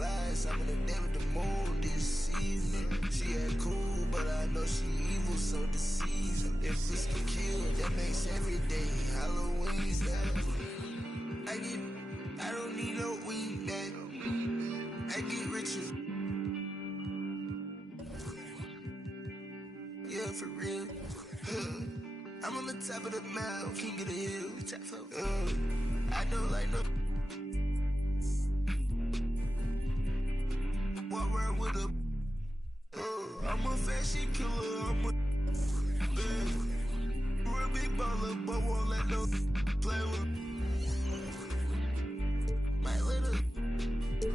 flies. I'm in a day with the moon this evening. She ain't cool, but I know she evil, so deceiving. If it's to kill, that makes every day Halloween's that. I don't need no weed that. I get richer. Yeah, for real. I'm on the top of the mountain, king of the hill. I don't like no. Walk around with a. I'm a fashion killer. I'm a. Real big baller, but won't let no play with. My little.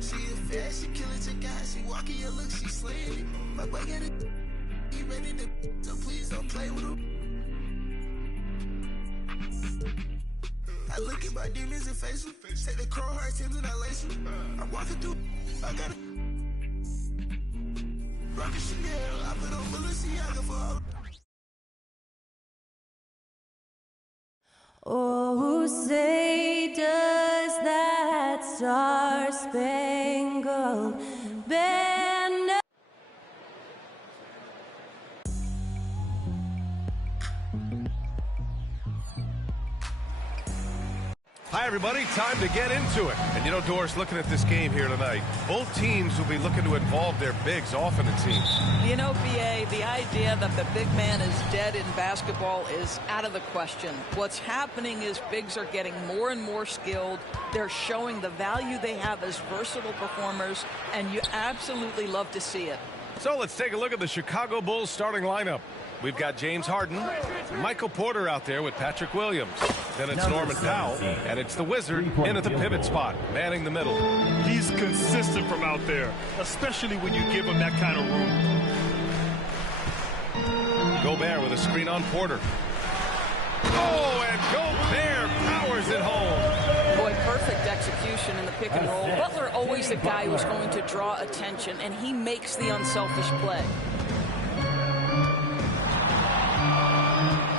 She a fashion killer. Check out. She walking your look. She slaying it. My boy got it. He ready to. So please don't play with him. I look at my demons and face them. Take the chrome heart Timbs and I lace them. I'm walking through. I got it. Rockin' Chanel. I put on Balenciaga for all. Oh, say does that star-spangled banner. Hi, everybody. Time to get into it. And you know, Doris, looking at this game here tonight, both teams will be looking to involve their bigs often, it seems. You know, B.A., the idea that the big man is dead in basketball is out of the question. What's happening is bigs are getting more and more skilled. They're showing the value they have as versatile performers, and you absolutely love to see it. So let's take a look at the Chicago Bulls starting lineup. We've got James Harden, Michael Porter out there with Patrick Williams. Then it's Norman Powell, and it's the Wizard in at the pivot spot, manning the middle. He's consistent from out there, especially when you give him that kind of room. Gobert with a screen on Porter. Oh, and Gobert powers it home. Boy, perfect execution in the pick and roll. Butler always the guy who's going to draw attention, and he makes the unselfish play.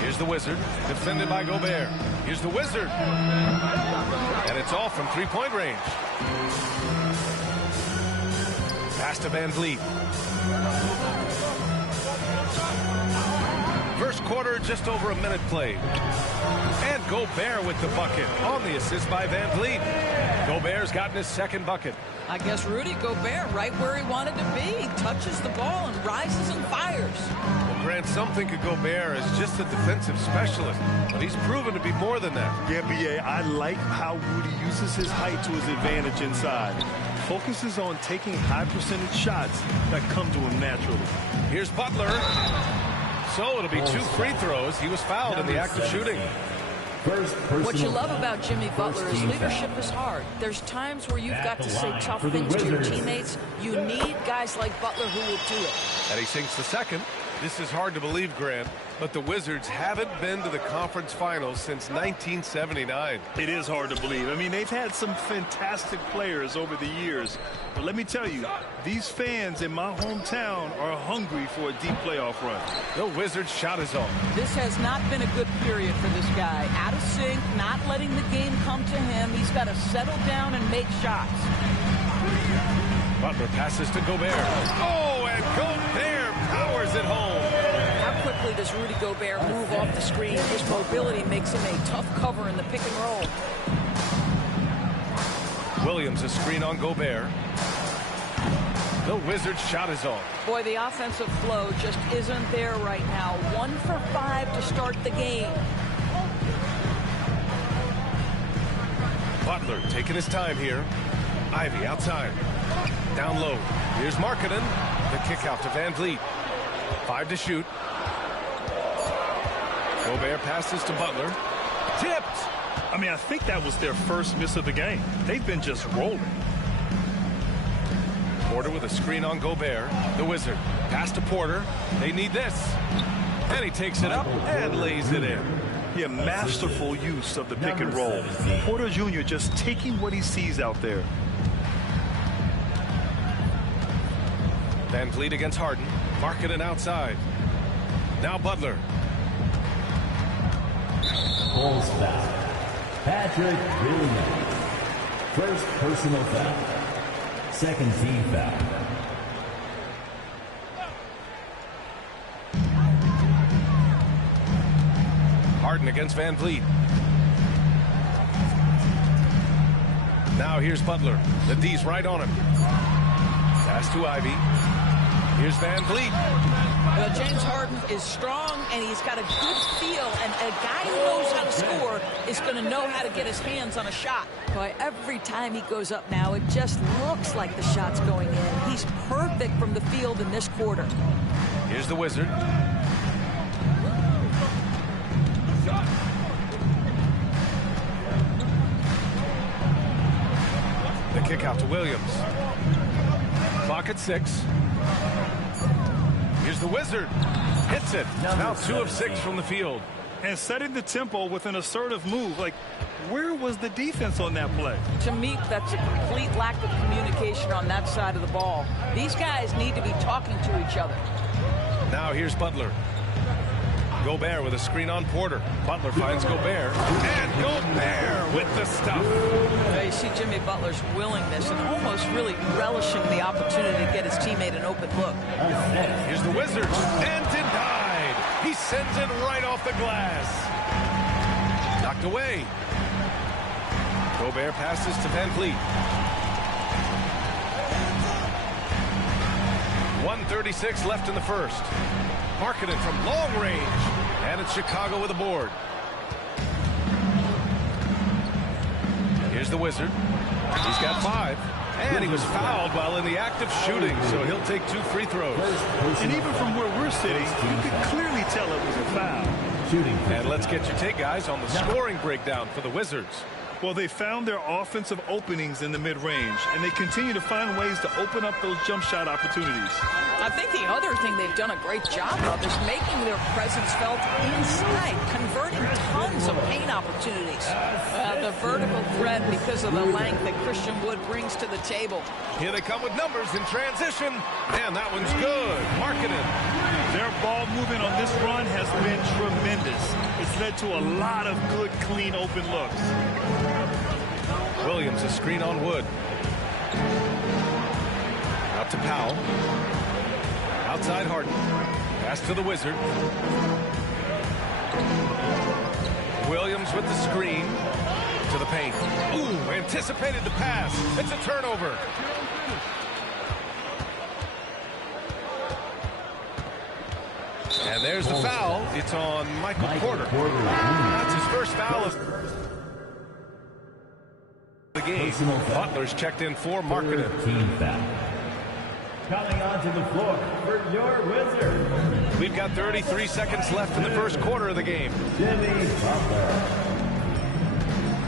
Here's the Wizard, defended by Gobert. Here's the Wizard. And it's off from three-point range. Pass to Van Vliet. First quarter, just over a minute played. And Gobert with the bucket on the assist by Van Vliet. Gobert's gotten his second bucket. I guess Rudy Gobert right where he wanted to be. He touches the ball and rises and fires. Well, Grant, some think of Gobert as just a defensive specialist, but he's proven to be more than that. Yeah, B.A., I like how Rudy uses his height to his advantage inside. Focuses on taking high percentage shots that come to him naturally. Here's Butler. So it'll be 2 free throws. He was fouled in the act of shooting. What you love about Jimmy Butler is leadership is hard. There's times where you've got to say tough things to your teammates. You need guys like Butler who will do it. And he sinks the second. This is hard to believe, Grant, but the Wizards haven't been to the conference finals since 1979. It is hard to believe. I mean, they've had some fantastic players over the years. But let me tell you, these fans in my hometown are hungry for a deep playoff run. The Wizards' shot is on. This has not been a good period for this guy. Out of sync, not letting the game come to him. He's got to settle down and make shots. Butler passes to Gobert. Oh, and Gobert powers it home. How quickly does Rudy Gobert move off the screen? His mobility makes him a tough cover in the pick and roll. Williams a screen on Gobert. The Wizards' shot is on. Boy, the offensive flow just isn't there right now. 1 for 5 to start the game. Butler taking his time here. Ivy outside. Down low. Here's Markkanen. The kick out to Van Vliet. 5 to shoot. Gobert passes to Butler. Tipped. I mean, I think that was their first miss of the game. They've been just rolling. Porter with a screen on Gobert. The Wizard. Pass to Porter. They need this. And he takes it up and lays it in. Yeah, masterful use of the pick and roll. Porter Jr. just taking what he sees out there. Van Vliet against Harden. Markkanen outside. Now Butler. Bulls foul. Patrick Williams. First personal foul. Second team foul. Harden against Van Vliet. Now here's Butler. The D's right on him. Pass to Ivy. Here's Van Vliet. Well, James Harden is strong, and he's got a good feel, and a guy who knows how to score is going to know how to get his hands on a shot. Boy, every time he goes up now, it just looks like the shot's going in. He's perfect from the field in this quarter. Here's the Wizard. The kick out to Williams. Clock at 6. Here's the Wizard. Hits it. Now 2 of 6 from the field. And setting the tempo with an assertive move. Like, where was the defense on that play? To me, that's a complete lack of communication on that side of the ball. These guys need to be talking to each other. Now here's Butler. Gobert with a screen on Porter. Butler finds Gobert. And Gobert with the stuff. You see Jimmy Butler's willingness and almost really relishing the opportunity to get his teammate an open look. Here's the Wizards. And denied. He sends it right off the glass. Knocked away. Gobert passes to Van Vliet. 1:36 left in the first. Markkanen from long range. And it's Chicago with a board. Here's the Wizard. He's got 5. And he was fouled while in the act of shooting, so he'll take 2 free throws. And even from where we're sitting, you could clearly tell it was a foul. And let's get your take, guys, on the scoring breakdown for the Wizards. Well, they found their offensive openings in the mid-range, and they continue to find ways to open up those jump shot opportunities. I think the other thing they've done a great job of is making their presence felt inside, converting tons of paint opportunities. The vertical threat because of the length that Christian Wood brings to the table. Here they come with numbers in transition. And that one's good. Markkanen. Their ball movement on this run has been tremendous. It's led to a lot of good, clean, open looks. Williams, a screen on Wood. Out to Powell. Outside Harden. Pass to the Wizard. Williams with the screen. To the paint. Ooh, anticipated the pass. It's a turnover. And there's the foul. It's on Michael Porter. That's his first foul of the game. Butler's checked in for Markkanen. Team foul. Coming onto the floor for your Wizards. We've got 33 seconds left in the first quarter of the game. Jimmy Butler.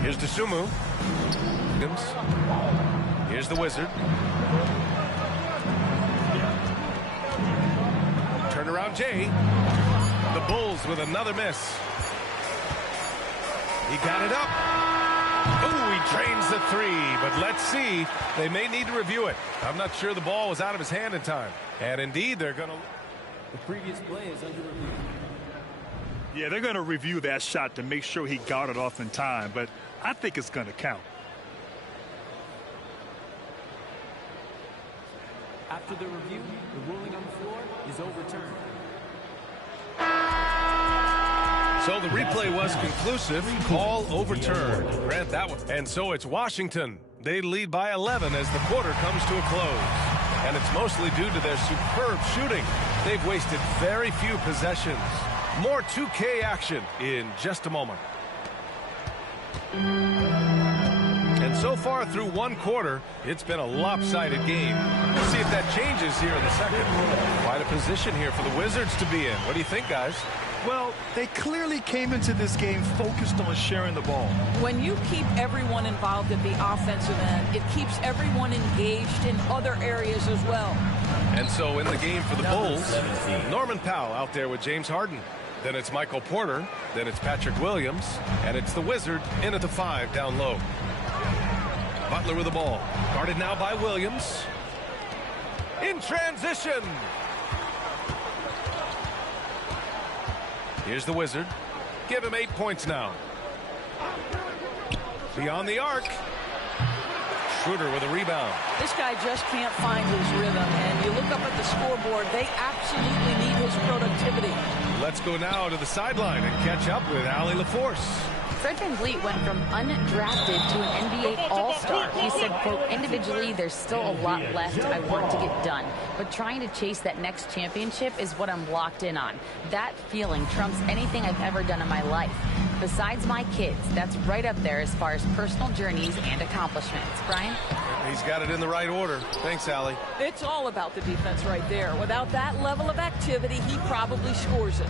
Here's Dosunmu. Here's the Wizard. Turnaround Jay. The Bulls with another miss. He got it up. Ooh, he drains the 3, but let's see. They may need to review it. I'm not sure the ball was out of his hand in time. And indeed, they're going to... The previous play is under review. Yeah, they're going to review that shot to make sure he got it off in time, but I think it's going to count. After the review, the ruling on the floor is overturned. So the replay was conclusive. Call overturned. Grant that one. And so it's Washington. They lead by 11 as the quarter comes to a close. And it's mostly due to their superb shooting. They've wasted very few possessions. More 2K action in just a moment. And so far through one quarter, it's been a lopsided game. We'll see if that changes here in the second. Quite a position here for the Wizards to be in. What do you think, guys? Well, they clearly came into this game focused on sharing the ball. When you keep everyone involved at the offensive end, it keeps everyone engaged in other areas as well. And so in the game for the Bulls, Norman Powell out there with James Harden. Then it's Michael Porter. Then it's Patrick Williams. And it's the Wizard in at the 5 down low. Butler with the ball. Guarded now by Williams. In transition. Here's the Wizard. Give him 8 points now. Beyond the arc. Schroeder with a rebound. This guy just can't find his rhythm, and you look up at the scoreboard, they absolutely need his productivity. Let's go now to the sideline and catch up with Allie LaForce. Fred VanVleet went from undrafted to an NBA All-Star. He said, quote, individually, there's still a lot left I want to get done. But trying to chase that next championship is what I'm locked in on. That feeling trumps anything I've ever done in my life. Besides my kids, that's right up there as far as personal journeys and accomplishments. Brian? He's got it in the right order. Thanks, Allie. It's all about the defense right there. Without that level of activity, he probably scores it.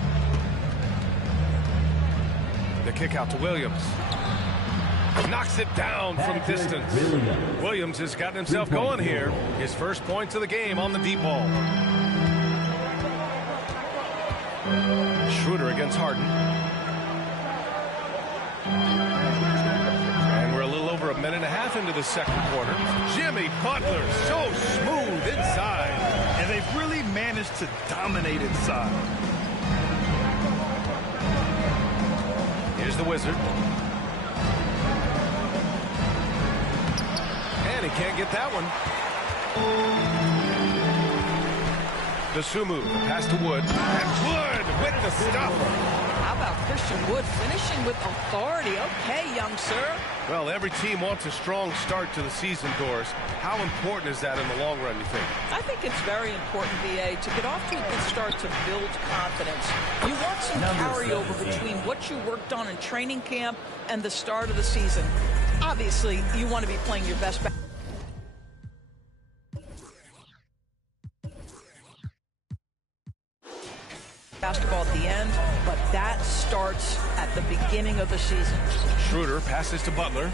The kick out to Williams. Knocks it down from distance. Williams has gotten himself going here. His first points of the game on the deep ball. Schroeder against Harden. And we're a little over a minute and a half into the second quarter. Jimmy Butler, so smooth inside. And they've really managed to dominate inside. Here's the Wizard. And he can't get that one. Dosunmu, pass to Wood. And Wood with the stuff. How about Christian Wood finishing with authority? Okay, young sir. Well, every team wants a strong start to the season, Doris. How important is that in the long run, you think? I think it's very important, VA, to get off to a good start to build confidence. You want some carryover between what you worked on in training camp and the start of the season. Obviously, you want to be playing your best basketball at the end, but that starts at the beginning of the season. Schroeder passes to Butler.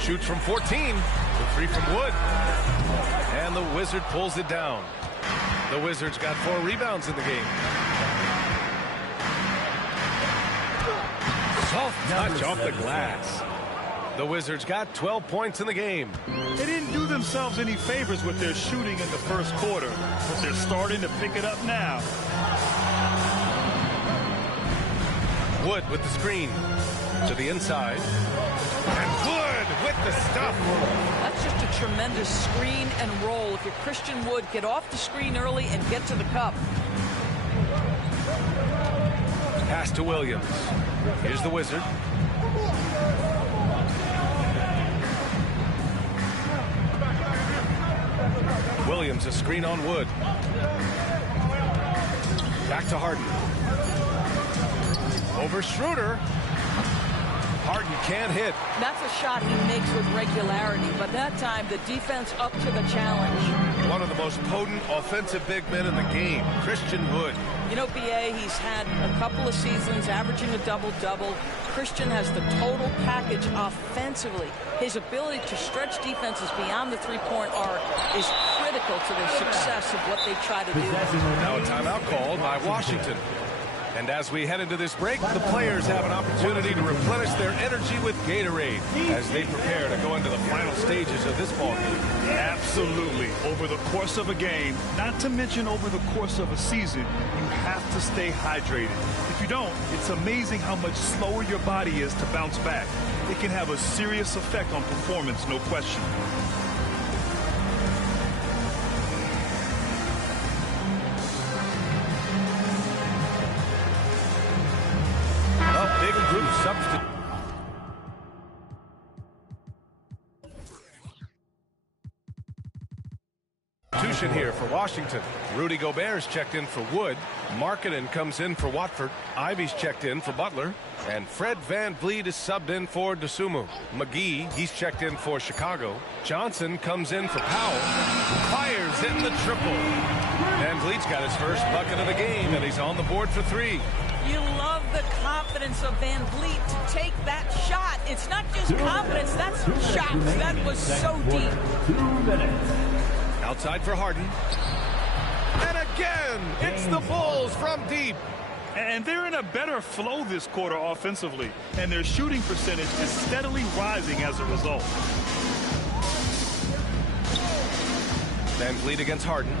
Shoots from 14. The three from Wood. And the Wizard pulls it down. The Wizards got 4 rebounds in the game. Soft touch off the glass. The Wizards got 12 points in the game. They didn't do themselves any favors with their shooting in the first quarter, but they're starting to pick it up now. Wood with the screen to the inside. And Wood with the stuff. That's just a tremendous screen and roll. If you're Christian Wood, get off the screen early and get to the cup. Pass to Williams. Here's the Wizard. Williams, a screen on Wood. Back to Harden. Over Schroeder. Harden can't hit. That's a shot he makes with regularity, but that time the defense up to the challenge. One of the most potent offensive big men in the game, Christian Wood. You know, BA, he's had a couple of seasons averaging a double-double. Christian has the total package offensively. His ability to stretch defenses beyond the three-point arc is critical to the success of what they try to do. Now a timeout called by Washington. And as we head into this break, the players have an opportunity to replenish their energy with Gatorade as they prepare to go into the final stages of this ball game. Absolutely. Over the course of a game, not to mention over the course of a season, you have to stay hydrated. If you don't, it's amazing how much slower your body is to bounce back. It can have a serious effect on performance, no question. Substitution here for Washington. Rudy Gobert's checked in for Wood. Markkanen comes in for Watford. Ivy's checked in for Butler. And Fred VanVleet is subbed in for Dosunmu. McGee, he's checked in for Chicago. Johnson comes in for Powell. Fires in the triple. VanVleet's got his first bucket of the game, and he's on the board for 3. You love the confidence of VanVleet to take that shot. It's not just confidence, that's shots. That was so deep. 2 minutes. Outside for Harden. And again, it's the Bulls from deep. And they're in a better flow this quarter offensively, and their shooting percentage is steadily rising as a result. VanVleet against Harden.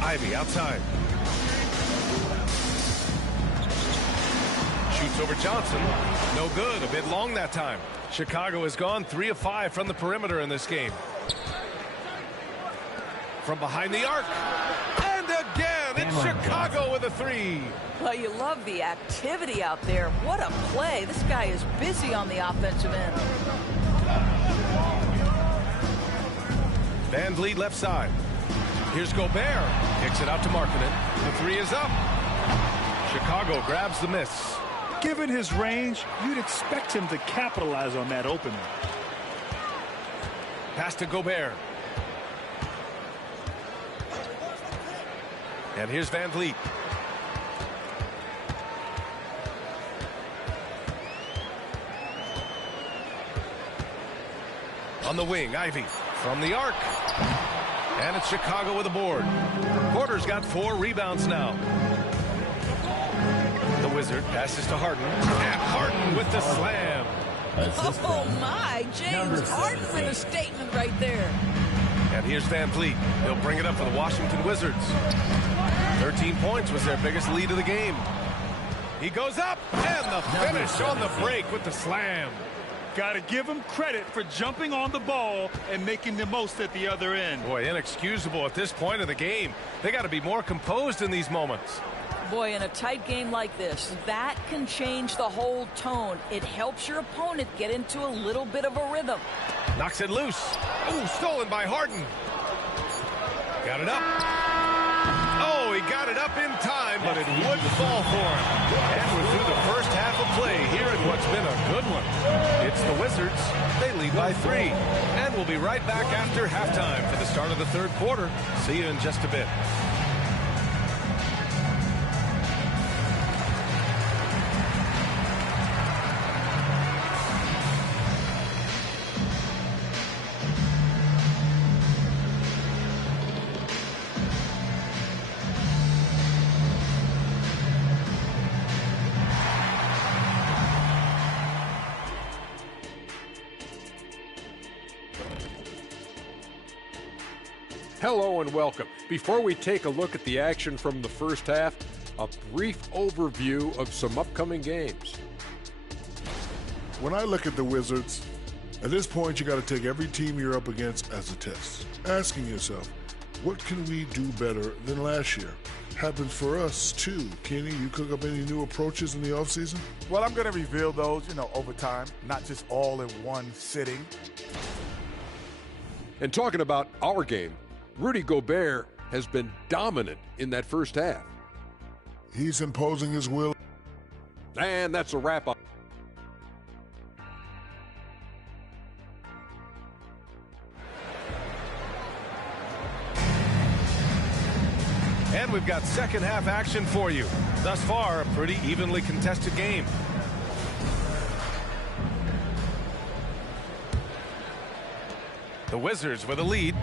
Ivy outside. Shoots over Johnson. No good. A bit long that time. Chicago has gone 3 of 5 from the perimeter in this game. From behind the arc. And again, it's Chicago with a 3. Well, you love the activity out there. What a play. This guy is busy on the offensive end. Van Vliet left side. Here's Gobert. Kicks it out to Markkanen. The 3 is up. Chicago grabs the miss. Given his range, you'd expect him to capitalize on that opening. Pass to Gobert. And here's Van Vliet. On the wing, Ivy from the arc. And it's Chicago with a board. Porter's got 4 rebounds now. The Wizard passes to Harden. And Harden with the slam. Oh, my. James Harden with a statement right there. And here's Van Vliet. He'll bring it up for the Washington Wizards. 13 points was their biggest lead of the game. He goes up. And the finish on the break with the slam. Got to give him credit for jumping on the ball and making the most at the other end. Boy, inexcusable at this point of the game. They got to be more composed in these moments. Boy, in a tight game like this, that can change the whole tone. It helps your opponent get into a little bit of a rhythm. Knocks it loose. Ooh, stolen by Harden. Got it up. Oh, he got it up in time, but it wouldn't fall for him. And we're through the first half of play here in what's been a good one. It's the Wizards. They lead by 3. And we'll be right back after halftime for the start of the third quarter. See you in just a bit. Hello and welcome. Before we take a look at the action from the first half, a brief overview of some upcoming games. When I look at the Wizards, at this point you got to take every team you're up against as a test. Asking yourself, what can we do better than last year? Happens for us too. Kenny, you cook up any new approaches in the offseason? Well, I'm going to reveal those, over time, not just all in one sitting. And talking about our game, Rudy Gobert has been dominant in that first half. He's imposing his will. And that's a wrap up. And we've got second half action for you. Thus far, a pretty evenly contested game. The Wizards with a lead.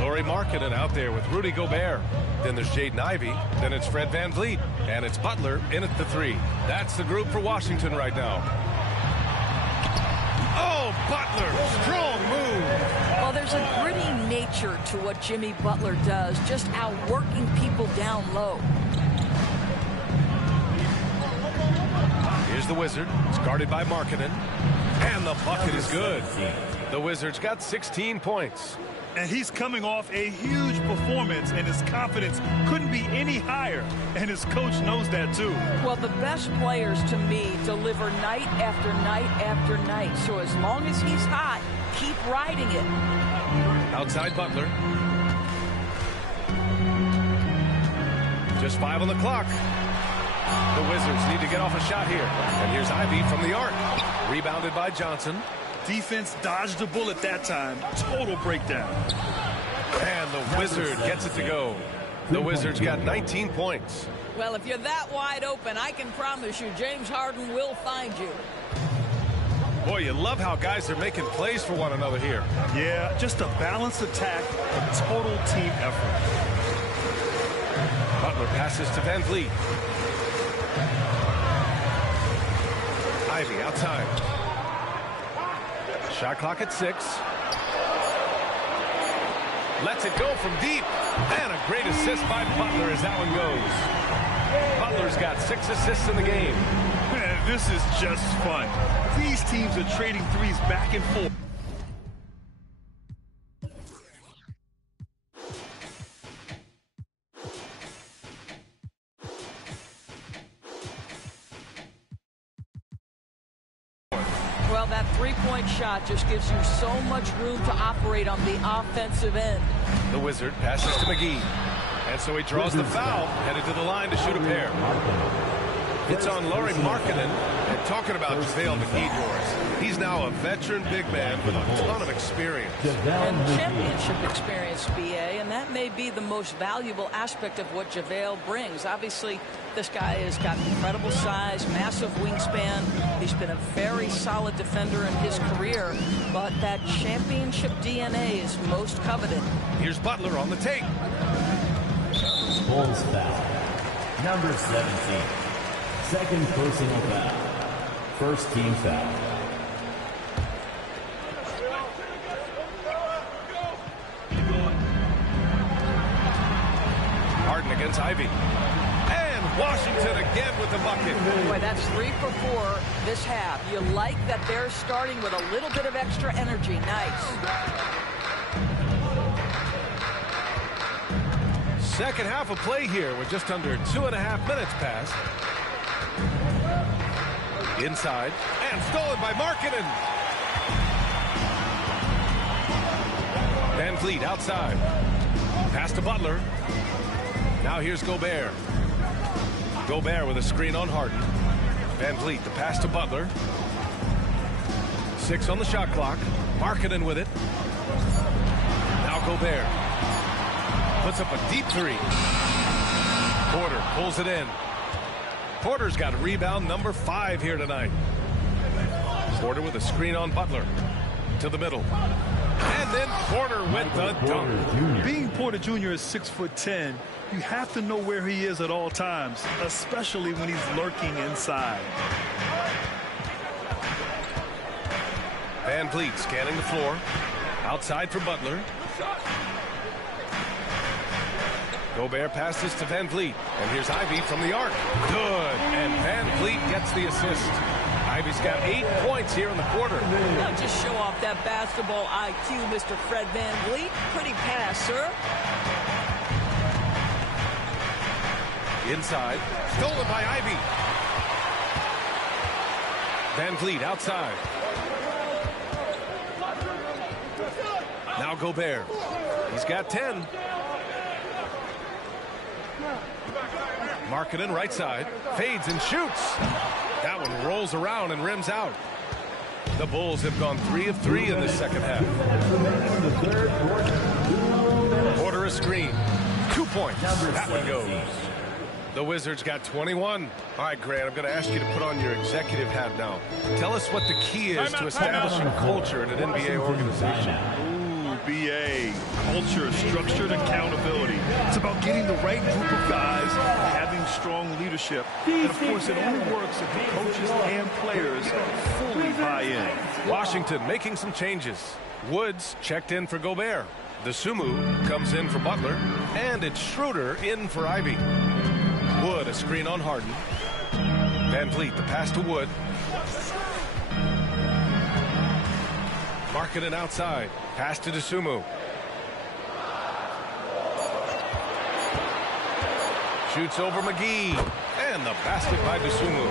Lauri Markkanen out there with Rudy Gobert. Then there's Jaden Ivey. Then it's Fred Van Vliet. And it's Butler in at the 3. That's the group for Washington right now. Oh, Butler, strong move. Well, there's a gritty nature to what Jimmy Butler does, just outworking people down low. Here's the Wizard. It's guarded by Markkanen. And the bucket is good. The Wizards got 16 points. And he's coming off a huge performance, and his confidence couldn't be any higher. And his coach knows that, too. Well, the best players, to me, deliver night after night after night. So as long as he's hot, keep riding it. Outside Butler. Just 5 on the clock. The Wizards need to get off a shot here. And here's Ivey from the arc. Rebounded by Johnson. Defense dodged the bullet that time. Total breakdown. And the Wizard gets it to go. The Wizards got 19 points. Well, if you're that wide open, I can promise you James Harden will find you. Boy, you love how guys are making plays for one another here. Yeah, just a balanced attack, a total team effort. Butler passes to Van Vliet. Ivey outside. Shot clock at 6. Lets it go from deep. And a great assist by Butler as that one goes. Butler's got 6 assists in the game. Man, this is just fun. These teams are trading threes back and forth. Well, that three-point shot just gives you so much room to operate on the offensive end. The Wizard passes to McGee. And so he draws the foul, headed to the line to shoot a pair. It's on Lauri Markkanen. And talking about JaVale McGee, Doris, he's now a veteran big man with a ton of experience. And championship experience, BA, and that may be the most valuable aspect of what JaVale brings. Obviously, this guy has got incredible size, massive wingspan. He's been a very solid defender in his career, but that championship DNA is most coveted. Here's Butler on the take. Bulls foul. Number 17. Second personal foul. First team foul. Harden against Ivy. And Washington again with the bucket. Boy, that's 3 for 4 this half. You like that they're starting with a little bit of extra energy. Nice. Second half of play here with just under 2.5 minutes passed. Inside and stolen by Markkanen. Van Vliet outside. Pass to Butler. Now here's Gobert. Gobert with a screen on Harden. Van Vliet, the pass to Butler. 6 on the shot clock. Markkanen with it. Now Gobert. Puts up a deep 3. Porter pulls it in. Porter's got rebound number 5 here tonight. Porter with a screen on Butler. To the middle. And then Porter with the dunk. Being Porter Jr. is 6'10", you have to know where he is at all times, especially when he's lurking inside. Van Vliet scanning the floor. Outside for Butler. Gobert passes to Van Vliet. And here's Ivy from the arc. Good. And Van Vliet gets the assist. Ivy's got 8 points here in the quarter. Now just show off that basketball IQ, Mr. Fred Van Vliet. Pretty pass, sir. Inside. Stolen by Ivy. Van Vliet outside. Now Gobert. He's got 10. Markkanen right side. Fades and shoots. That one rolls around and rims out. The Bulls have gone 3 of 3 in the second half. Porter a screen. 2 points. That one goes. The Wizards got 21. All right, Grant, I'm going to ask you to put on your executive hat now. Tell us what the key is to establishing culture in an NBA organization. BA, culture, structured accountability. It's about getting the right group of guys, having strong leadership. And of course, it only works if the coaches and players fully buy in. Washington making some changes. Woods checked in for Gobert. Dosunmu comes in for Butler. And it's Schroeder in for Ivy. Wood a screen on Harden. Van Vliet the pass to Wood. Markkanen outside. Pass to Dosunmu. Shoots over McGee. And the basket by Dosunmu.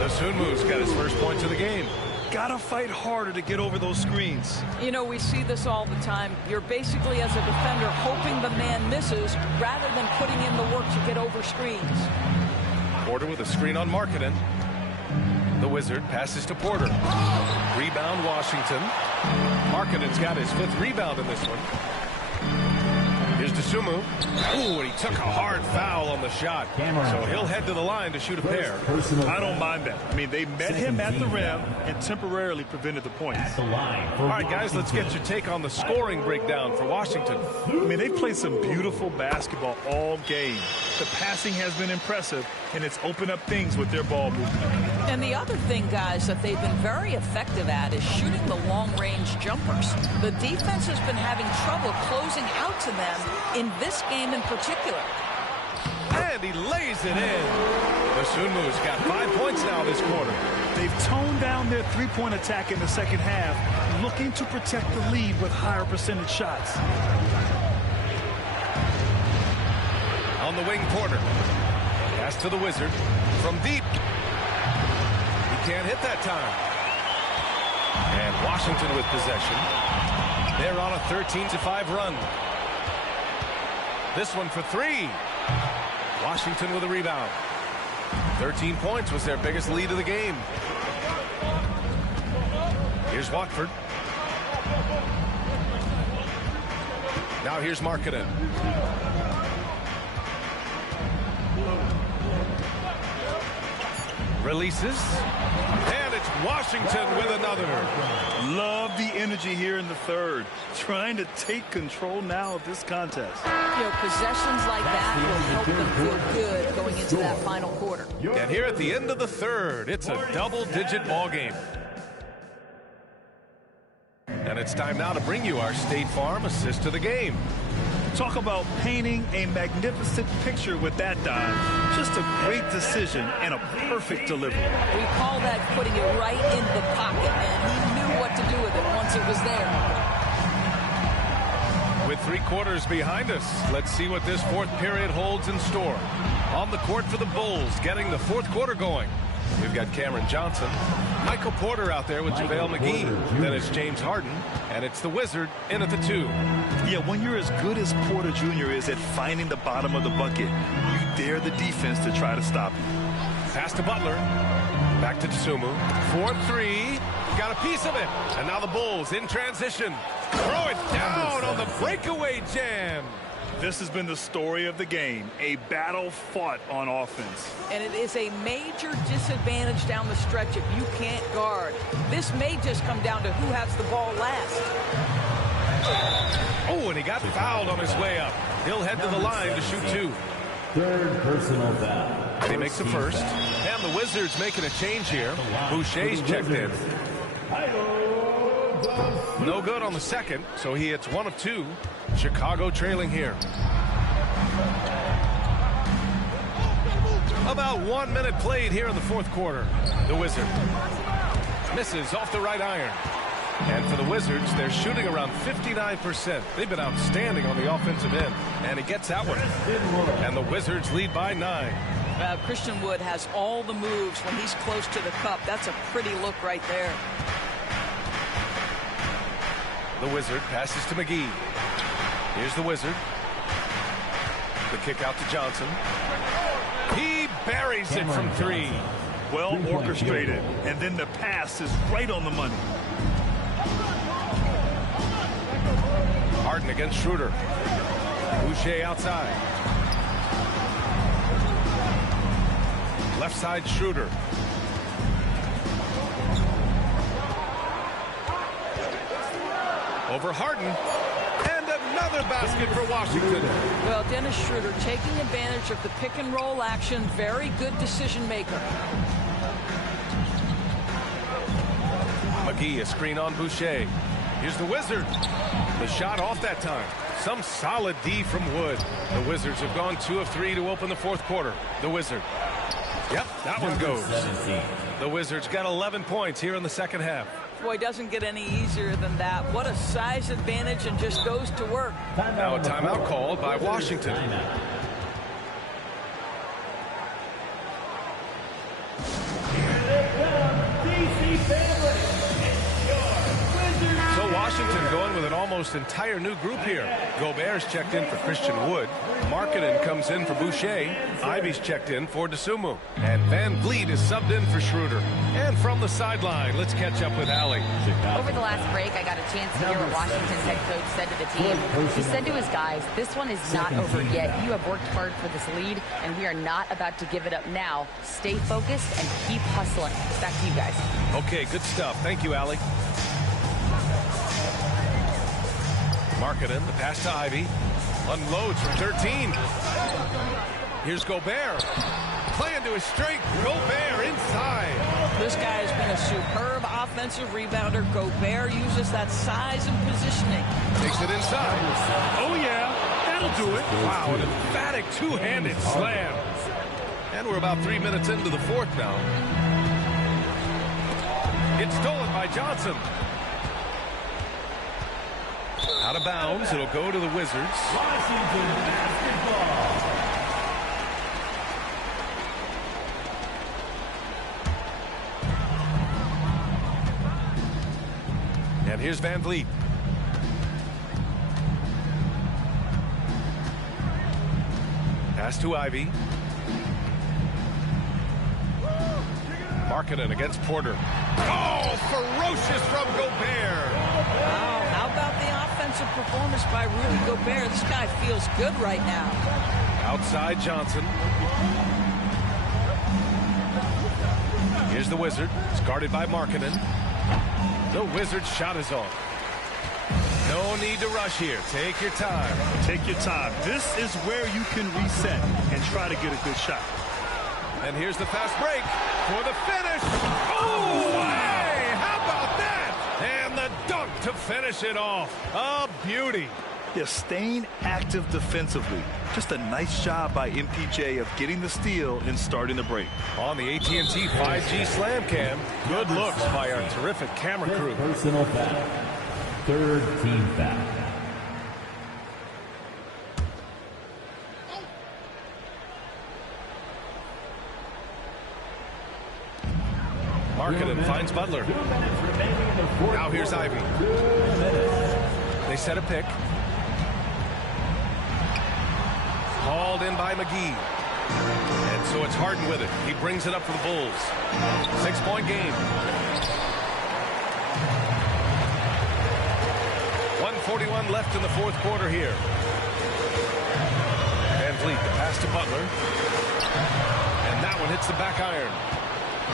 Dosunmu's got his first points of the game. Gotta fight harder to get over those screens. You know, we see this all the time. You're basically, as a defender, hoping the man misses rather than putting in the work to get over screens. Porter with a screen on Markkanen. The Wizard passes to Porter. Rebound Washington. Markkanen's got his 5th rebound in this one. Here's Dosunmu. Ooh, and he took a hard foul on the shot. So he'll head to the line to shoot a pair. I don't mind that. I mean, they met him at the rim and temporarily prevented the points. All right, guys, let's get your take on the scoring breakdown for Washington. I mean, they played some beautiful basketball all game. The passing has been impressive, and it's opened up things with their ball movement. And the other thing, guys, that they've been very effective at is shooting the long-range jumpers. The defense has been having trouble closing out to them in this game in particular. And he lays it in. Dosunmu's got 5 points now this quarter. They've toned down their three-point attack in the second half, looking to protect the lead with higher percentage shots. On the wing, Porter. Pass to the Wizard. From deep. He can't hit that time. And Washington with possession. They're on a 13-5 run. This one for three. Washington with a rebound. 13 points was their biggest lead of the game. Here's Watford. Now here's Markkanen. Releases. And it's Washington with another. Love the energy here in the third. Trying to take control now of this contest. You know, possessions like that will help them feel good going into that final quarter. And here at the end of the third, it's a double-digit ball game. And it's time now to bring you our State Farm assist to the game. Talk about painting a magnificent picture with that dime. Just a great decision and a perfect delivery. We call that putting it right in the pocket, and he knew what to do with it once it was there. With 3 quarters behind us, let's see what this fourth period holds in store. On the court for the Bulls, getting the fourth quarter going. We've got Cameron Johnson, Michael Porter out there with JaVale McGee. Then it's James Harden, and it's the Wizard in at the 2. Yeah, when you're as good as Porter Jr. is at finding the bottom of the bucket, you dare the defense to try to stop him. Pass to Butler. Back to Dosunmu. 4-3. Got a piece of it. And now the Bulls in transition. Throw it down on the breakaway jam. This has been the story of the game, a battle fought on offense. And it is a major disadvantage down the stretch if you can't guard. This may just come down to who has the ball last. Oh, and he got fouled on his way up. He'll head to the line to shoot 2. Third personal foul. And he makes the first. And the Wizards making a change here. Boucher's checked in. No good on the second, so he hits 1 of 2. Chicago trailing here. About 1 minute played here in the fourth quarter. The Wizard misses off the right iron. And for the Wizards, they're shooting around 59%. They've been outstanding on the offensive end. And he gets that one. And the Wizards lead by 9. Christian Wood has all the moves when he's close to the cup. That's a pretty look right there. The Wizard passes to McGee. Here's the Wizard. The kick out to Johnson. He buries it from 3. Well orchestrated. And then the pass is right on the money. Harden against Schroeder. Boucher outside. Left side Schroeder. Over Harden. Another basket for Washington. Well, Dennis Schroeder taking advantage of the pick and roll action. Very good decision maker. McGee, a screen on Boucher. Here's the Wizard. The shot off that time. Some solid D from Wood. The Wizards have gone 2 of 3 to open the fourth quarter. The Wizard. Yep, that one goes. 17. The Wizards got 11 points here in the second half. Boy, doesn't get any easier than that. What a size advantage, and just goes to work. Now a timeout called by Washington. So Washington going with an almost entire new group here. Gobert's checked in for Christian Wood. Markkanen comes in for Boucher. Ivy's checked in for Dosunmu. And Van Vliet is subbed in for Schroeder. And from the sideline, let's catch up with Allie. Over the last break, I got a chance to hear what Washington's head coach said to the team. He said to his guys, this one is not over yet. You have worked hard for this lead, and we are not about to give it up now. Stay focused and keep hustling. Back to you guys. Okay, good stuff. Thank you, Allie. Markkanen, the pass to Ivy. Unloads from 13. Here's Gobert. Playing to his strength. Gobert inside. This guy has been a superb offensive rebounder. Gobert uses that size and positioning. Takes it inside. Oh, yeah. That'll That'll do it. Wow, an emphatic two-handed slam. And we're about 3 minutes into the fourth now. It's stolen by Johnson. Out of bounds. It'll go to the Wizards. Washington basketball. And here's Van Vliet. Pass to Ivy. Markkanen against Porter. Oh, ferocious from Gobert. Wow, how about the offensive performance by Rudy Gobert? This guy feels good right now. Outside Johnson. Here's the Wizard. It's guarded by Markkanen. The Wizard's shot is off. No need to rush here. Take your time. Take your time. This is where you can reset and try to get a good shot. And here's the fast break for the finish. Oh, hey, how about that? And the dunk to finish it off. A beauty. They're staying active defensively. Just a nice job by MPJ of getting the steal and starting the break. On the AT&T 5G Slam Cam, good looks by our terrific camera crew. Personal foul. Third team foul. Markkanen finds Butler. Now here's Ivy. They set a pick. Hauled in by McGee. And so it's Harden with it. He brings it up for the Bulls. 6-point game. 1:41 left in the fourth quarter here. Van Vliet, the pass to Butler. And that one hits the back iron.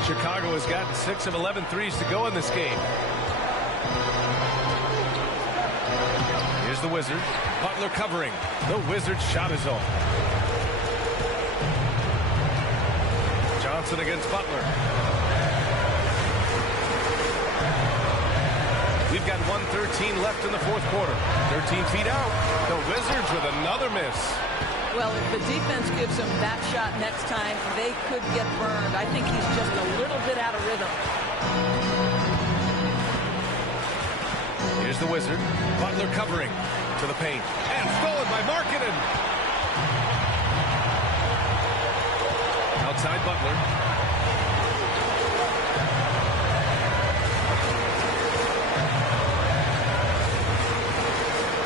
Chicago has gotten 6 of 11 threes to go in this game. Here's the Wizard. Butler covering. The Wizard's shot is off. Johnson against Butler. We've got 1:13 left in the fourth quarter. 13 feet out. The Wizards with another miss. Well, if the defense gives him that shot next time, they could get burned. I think he's just a little bit out of rhythm. Here's the Wizard. Butler covering to the paint. And stolen by Markkanen. Outside Butler.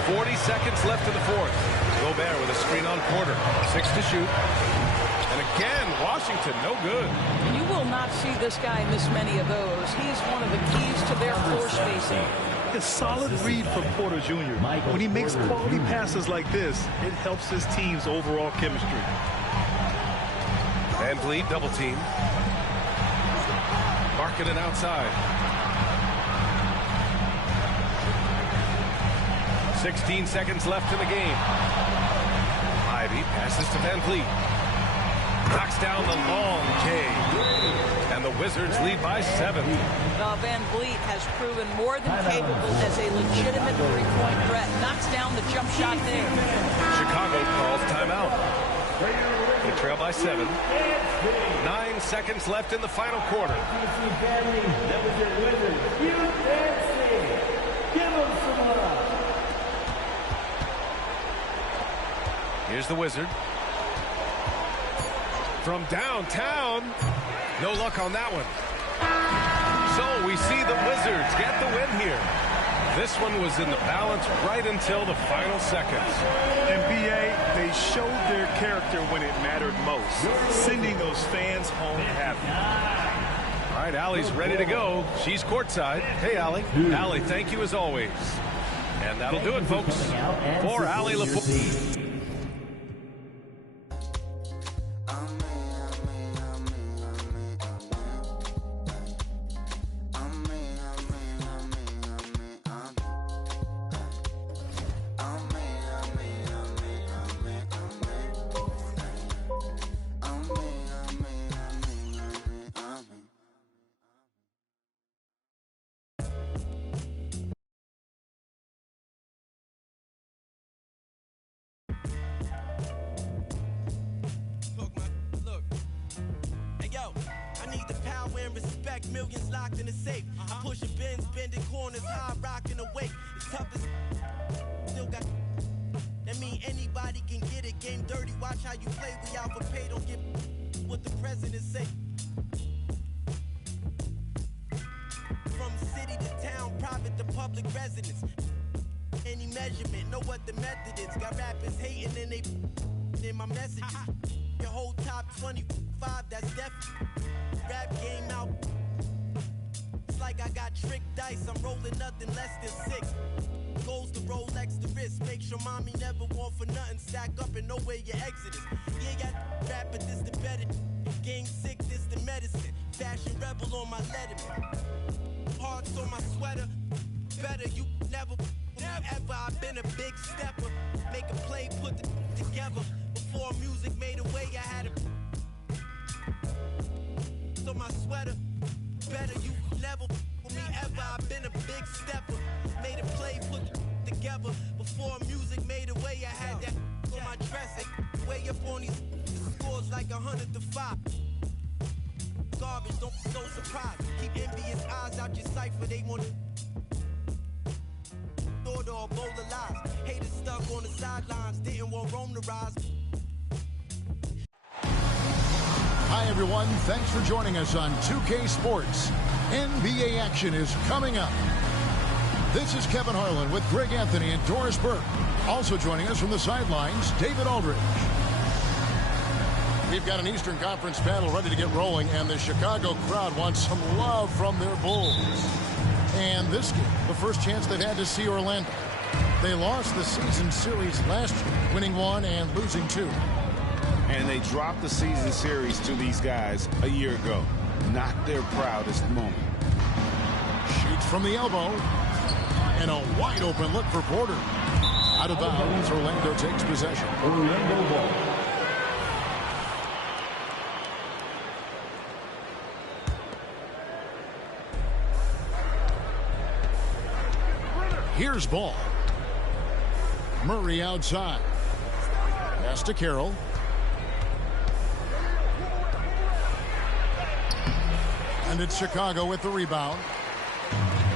.40 seconds left in the fourth. Gobert with a screen on Porter. 6 to shoot. And again, Washington, no good. You will not see this guy miss many of those. He's one of the keys to their floor spacing. A solid read from Porter Jr. When he makes quality passes like this, it helps his team's overall chemistry. Van Vliet double team. Markkanen outside. 16 seconds left in the game. Ivy passes to Van Vliet. Knocks down the long J. And the Wizards lead by 7. Van Vliet has proven more than capable as a legitimate three-point threat. Knocks down the jump shot there. Chicago calls timeout. They trail by 7. 9 seconds left in the final quarter. Here's the Wizard. From downtown. No luck on that one. So we see the Wizards get the win here. This one was in the balance right until the final seconds. NBA, they showed their character when it mattered most, sending those fans home happy. All right, Allie's ready to go. She's courtside. Hey, Allie. Allie, thank you as always. And that'll do it, folks, for Allie LaFleur. respect, millions locked in a safe. I'm pushing bins, bending corners, high rocking awake. It's tough as still got. That mean anybody can get it. Game dirty, watch how you play. We out for pay, don't get what the president say. From city to town, private to public residence. Any measurement, know what the method is. Got rappers hating and they in my messages. Your whole top 25, that's definitely. Rap game out. It's like I got tricked dice. I'm rolling nothing less than 6. Goes to Rolex the wrist. Make sure mommy never want for nothing. Stack up and know where your exit is. Yeah, got rap, but this the better. Gang sick, this the medicine. Fashion rebel on my letterman. Hearts on my sweater. Better, you never ever. I've been a big stepper. Make a play, put it together. Before music made a way, I had a. So my sweater. Better, you never me ever. I've been a big stepper. Made a play, put it together. Before music made a way, I had that on my dressing. Way up on these scores like 100-5. Garbage, don't be so surprised. Keep envious eyes out your cipher. They want to thought or a bowl of lies. Haters stuck on the sidelines, didn't want Rome to rise. Hi everyone, thanks for joining us on 2K Sports. NBA action is coming up. This is Kevin Harlan with Greg Anthony and Doris Burke. Also joining us from the sidelines, David Aldridge. We've got an Eastern Conference battle ready to get rolling, and the Chicago crowd wants some love from their Bulls. And this game, the first chance they've had to see Orlando. They lost the season series last year, winning 1 and losing 2. And they dropped the season series to these guys a year ago. Not their proudest moment. Shoots from the elbow. And a wide open look for Porter. Out of bounds, Orlando takes possession. Orlando ball. Here's ball. Murray outside. Pass to Carroll. And it's Chicago with the rebound.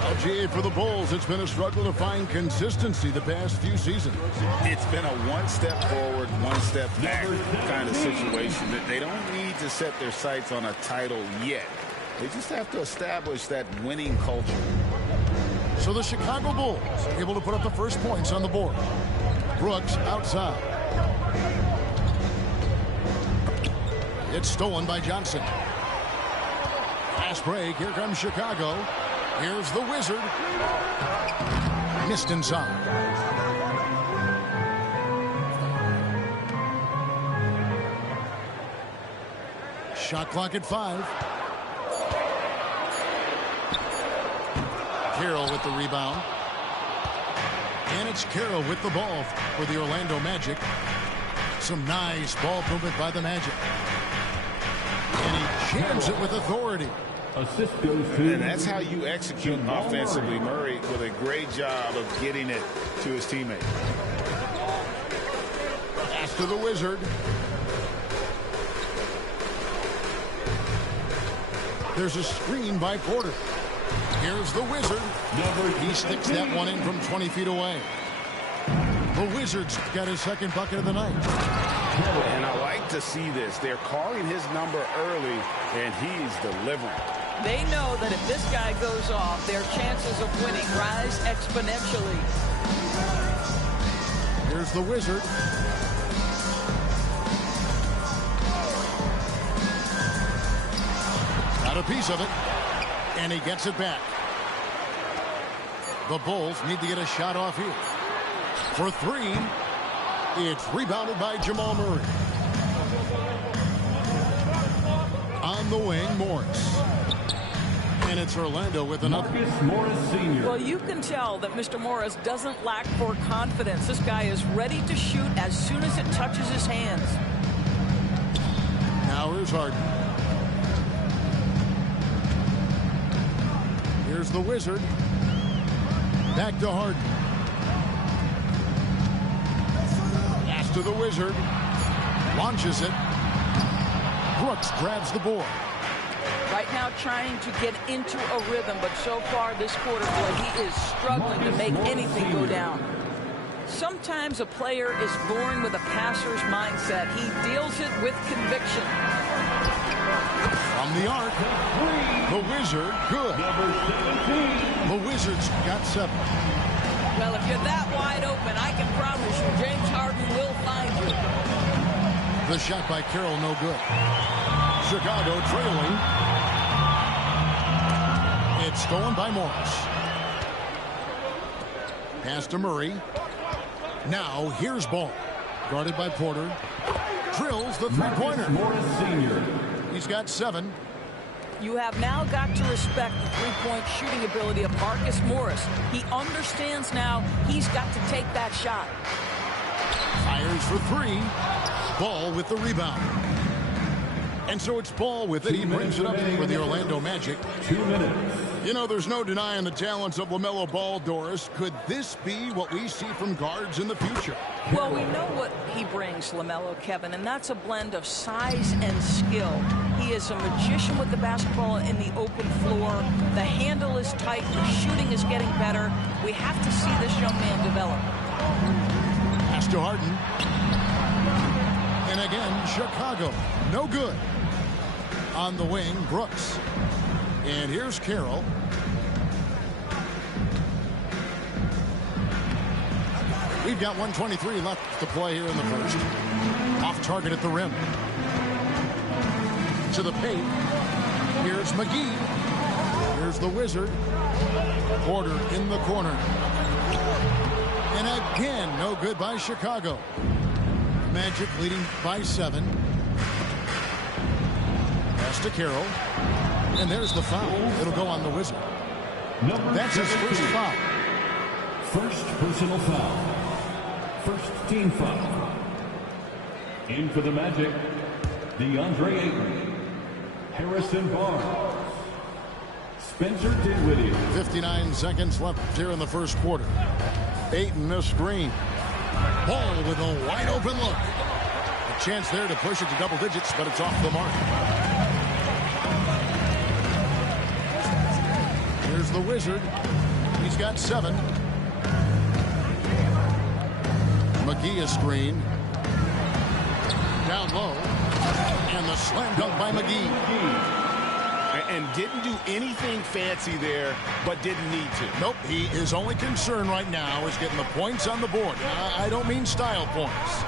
LGA for the Bulls. It's been a struggle to find consistency the past few seasons. It's been a one step forward, one step back kind of situation. That they don't need to set their sights on a title yet. They just have to establish that winning culture. So the Chicago Bulls able to put up the first points on the board. Brooks outside. It's stolen by Johnson. Fast break. Here comes Chicago. Here's the Wizard. Missed inside. Shot clock at 5. Carroll with the rebound. And it's Carroll with the ball for the Orlando Magic. Some nice ball movement by the Magic. And he jams it with authority. Assist goes to. And that's how you execute offensively. Murray with a great job of getting it to his teammate. Pass to the Wizard. There's a screen by Porter. Here's the Wizard. He sticks that one in from 20 feet away. The Wizards got his second bucket of the night. And I like to see this. They're calling his number early, and he's delivering. They know that if this guy goes off, their chances of winning rise exponentially. Here's the Wizard. Got a piece of it. And he gets it back. The Bulls need to get a shot off here. For 3, it's rebounded by Jamal Murray. On the wing, Morris. And it's Orlando with another. Marcus Morris Sr. Well, you can tell that Mr. Morris doesn't lack for confidence. This guy is ready to shoot as soon as it touches his hands. Now here's Harden. Here's the Wizard. Back to Harden. Pass to the Wizard. Launches it. Brooks grabs the board. Right now trying to get into a rhythm, but so far this quarter, boy, he is struggling to make anything go down. Sometimes a player is born with a passer's mindset. He deals it with conviction. From the arc, the Wizard, good. The Wizards got 7. Well, if you're that wide open, I can promise you James Harden will find you. The shot by Carroll, no good. Chicago trailing. It's stolen by Morris. Pass to Murray. Now here's Ball. Guarded by Porter. Drills the three-pointer. Morris Sr. He's got 7. You have now got to respect the three-point shooting ability of Marcus Morris. He understands now he's got to take that shot. Fires for 3. Ball with the rebound. And so it's Ball with it. He brings it up for the Orlando Magic. 2 minutes. You know, there's no denying the talents of LaMelo Ball, Doris. Could this be what we see from guards in the future? Well, we know what he brings, LaMelo, Kevin, and that's a blend of size and skill. He is a magician with the basketball in the open floor. The handle is tight. The shooting is getting better. We have to see this young man develop. Pass to Harden. And again, Chicago. No good. On the wing, Brooks. And here's Carroll. We've got 1:23 left to play here in the first. Off target at the rim. To the paint. Here's McGee. Here's the Wizard. Porter in the corner. And again, no good by Chicago. Magic leading by 7. Pass to Carroll. And there's the foul. It'll go on the Wizard. That's his first foul. First personal foul. First team foul. In for the Magic, DeAndre Ayton, Harrison Barnes, Spencer Dinwiddie. 59 seconds left here in the first quarter. Ayton a screen. Ball with a wide open look. A chance there to push it to double digits, but it's off the mark. Here's the Wizard. He's got 7. McGee a screen. Down low. And the slam dunk by McGee. And didn't do anything fancy there, but didn't need to. Nope, his only concern right now is getting the points on the board. I don't mean style points.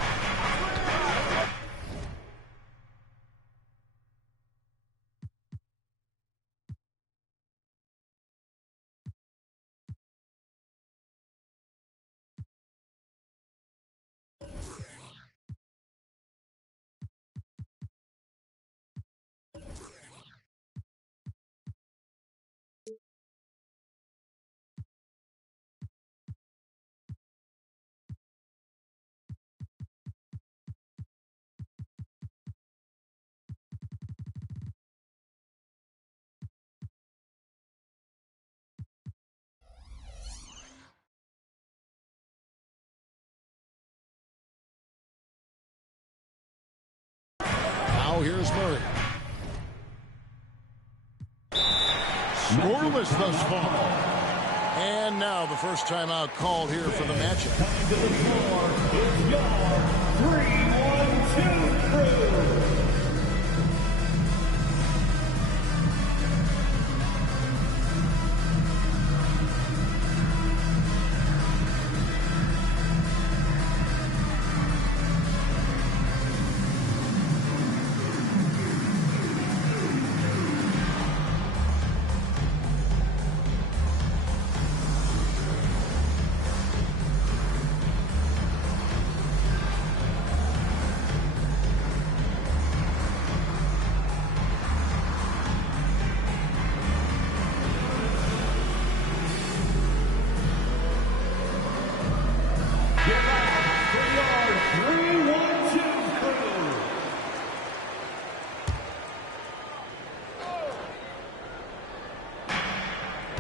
Here's Murray. Scoreless thus far. And now the first timeout called here for the Magic. Coming to the floor is your 3-1-2 crew.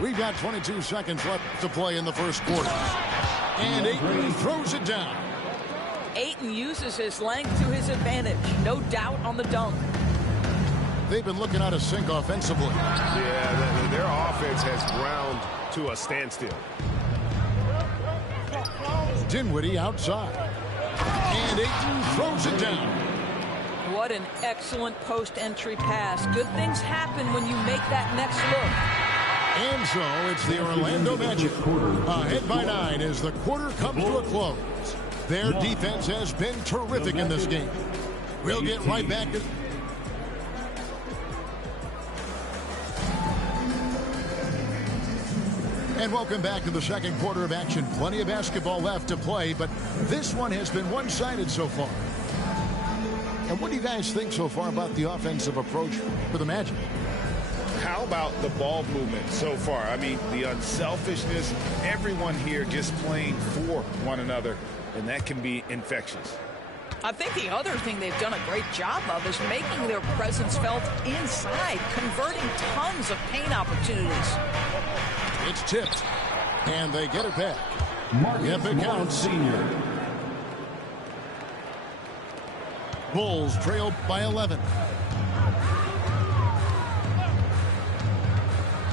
We've got 22 seconds left to play in the first quarter. And Ayton throws it down. Ayton uses his length to his advantage. No doubt on the dunk. they've been looking out of sync offensively. Yeah, their offense has ground to a standstill. Dinwiddie outside. And Ayton throws it down. What an excellent post-entry pass. Good things happen when you make that next look. And so it's the Orlando Magic ahead by 9 as the quarter comes to a close. Their defense has been terrific in this game. We'll get right back to... And welcome back to the second quarter of action. Plenty of basketball left to play, but this one has been one-sided so far. And what do you guys think so far about the offensive approach for the Magic? How about the ball movement so far? I mean, the unselfishness, everyone here just playing for one another, and that can be infectious. I think the other thing they've done a great job of is making their presence felt inside, converting tons of paint opportunities. It's tipped, and they get it back. Yep, it counts. Senior. Bulls trail by 11.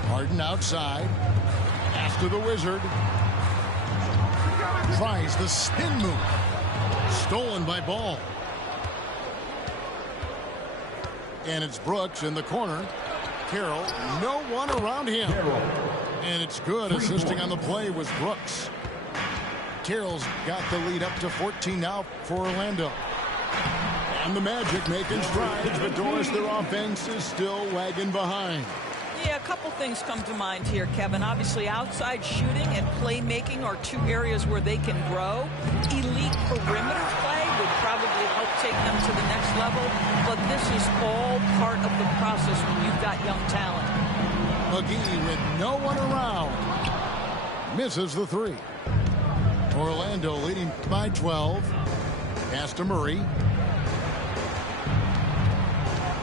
Harden outside. After the Wizard. Tries the spin move. Stolen by Ball. And it's Brooks in the corner. Carroll, no one around him. And it's good. Assisting on the play was Brooks. Carroll's got the lead up to 14 now for Orlando. And the Magic making strides, but Doris, their offense is still lagging behind. Yeah, a couple things come to mind here, Kevin. Obviously, outside shooting and playmaking are two areas where they can grow. Elite perimeter play would probably help take them to the next level, but this is all part of the process when you've got young talent. McGee with no one around. Misses the three. Orlando leading by 12. Pass to Murray.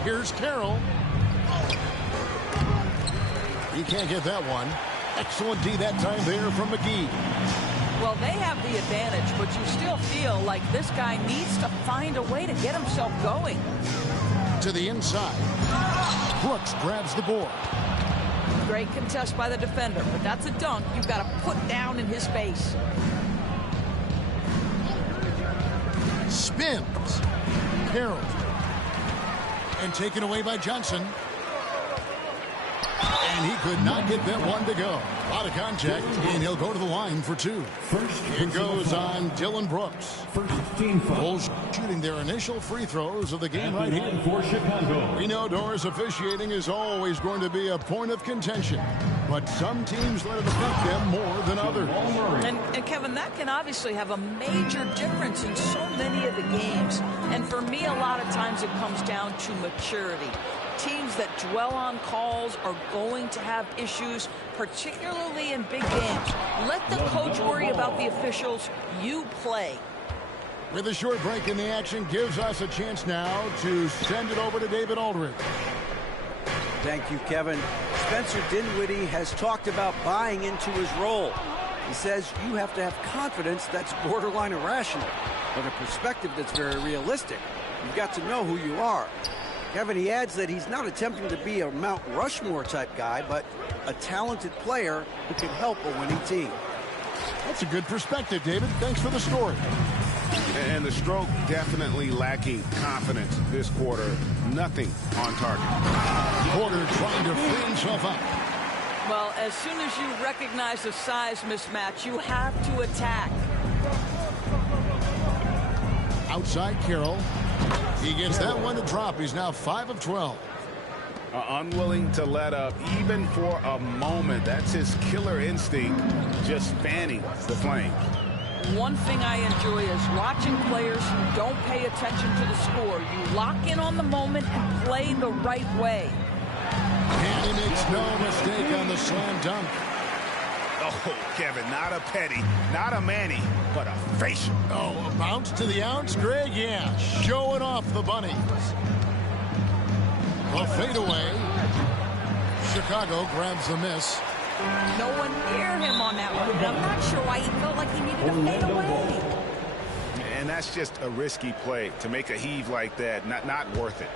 Here's Carroll. He can't get that one. Excellent D that time there from McGee. Well, they have the advantage, but you still feel like this guy needs to find a way to get himself going. To the inside. Brooks grabs the board. Great contest by the defender, but that's a dunk you've got to put down in his face. Spins. Carroll. And taken away by Johnson. And he could not get that one to go. A lot of contact, and he'll go to the line for two. It goes on Dylan Brooks. Bulls shooting their initial free throws of the game right here. For Chicago. We know Doris officiating is always going to be a point of contention, but some teams let it affect them more than others. And Kevin, that can obviously have a major difference in so many of the games. And for me, a lot of times it comes down to maturity. Teams that dwell on calls are going to have issues, particularly in big games. Let the coach worry about the officials. You play. With a short break in the action, gives us a chance now to send it over to David Aldridge. Thank you, Kevin. Spencer Dinwiddie has talked about buying into his role. He says you have to have confidence that's borderline irrational, but a perspective that's very realistic. You've got to know who you are. Kevin, he adds that he's not attempting to be a Mount Rushmore type guy, but a talented player who can help a winning team. That's a good perspective, David. Thanks for the story. And the stroke definitely lacking confidence this quarter. Nothing on target. Porter trying to free himself up. Well, as soon as you recognize a size mismatch, you have to attack. Outside Carroll. He gets that one to drop. He's now 5 of 12. Unwilling to let up even for a moment. That's his killer instinct, just fanning the flame. One thing I enjoy is watching players who don't pay attention to the score. You lock in on the moment and play the right way. And he makes no mistake on the slam dunk. Oh, Kevin, not a petty, not a Manny, but a facial. Oh, a bounce to the ounce, Greg? Yeah, showing off the bunnies. A fadeaway. Chicago grabs the miss. No one near him on that one. I'm not sure why he felt like he needed to fade away. And that's just a risky play. To make a heave like that, not worth it.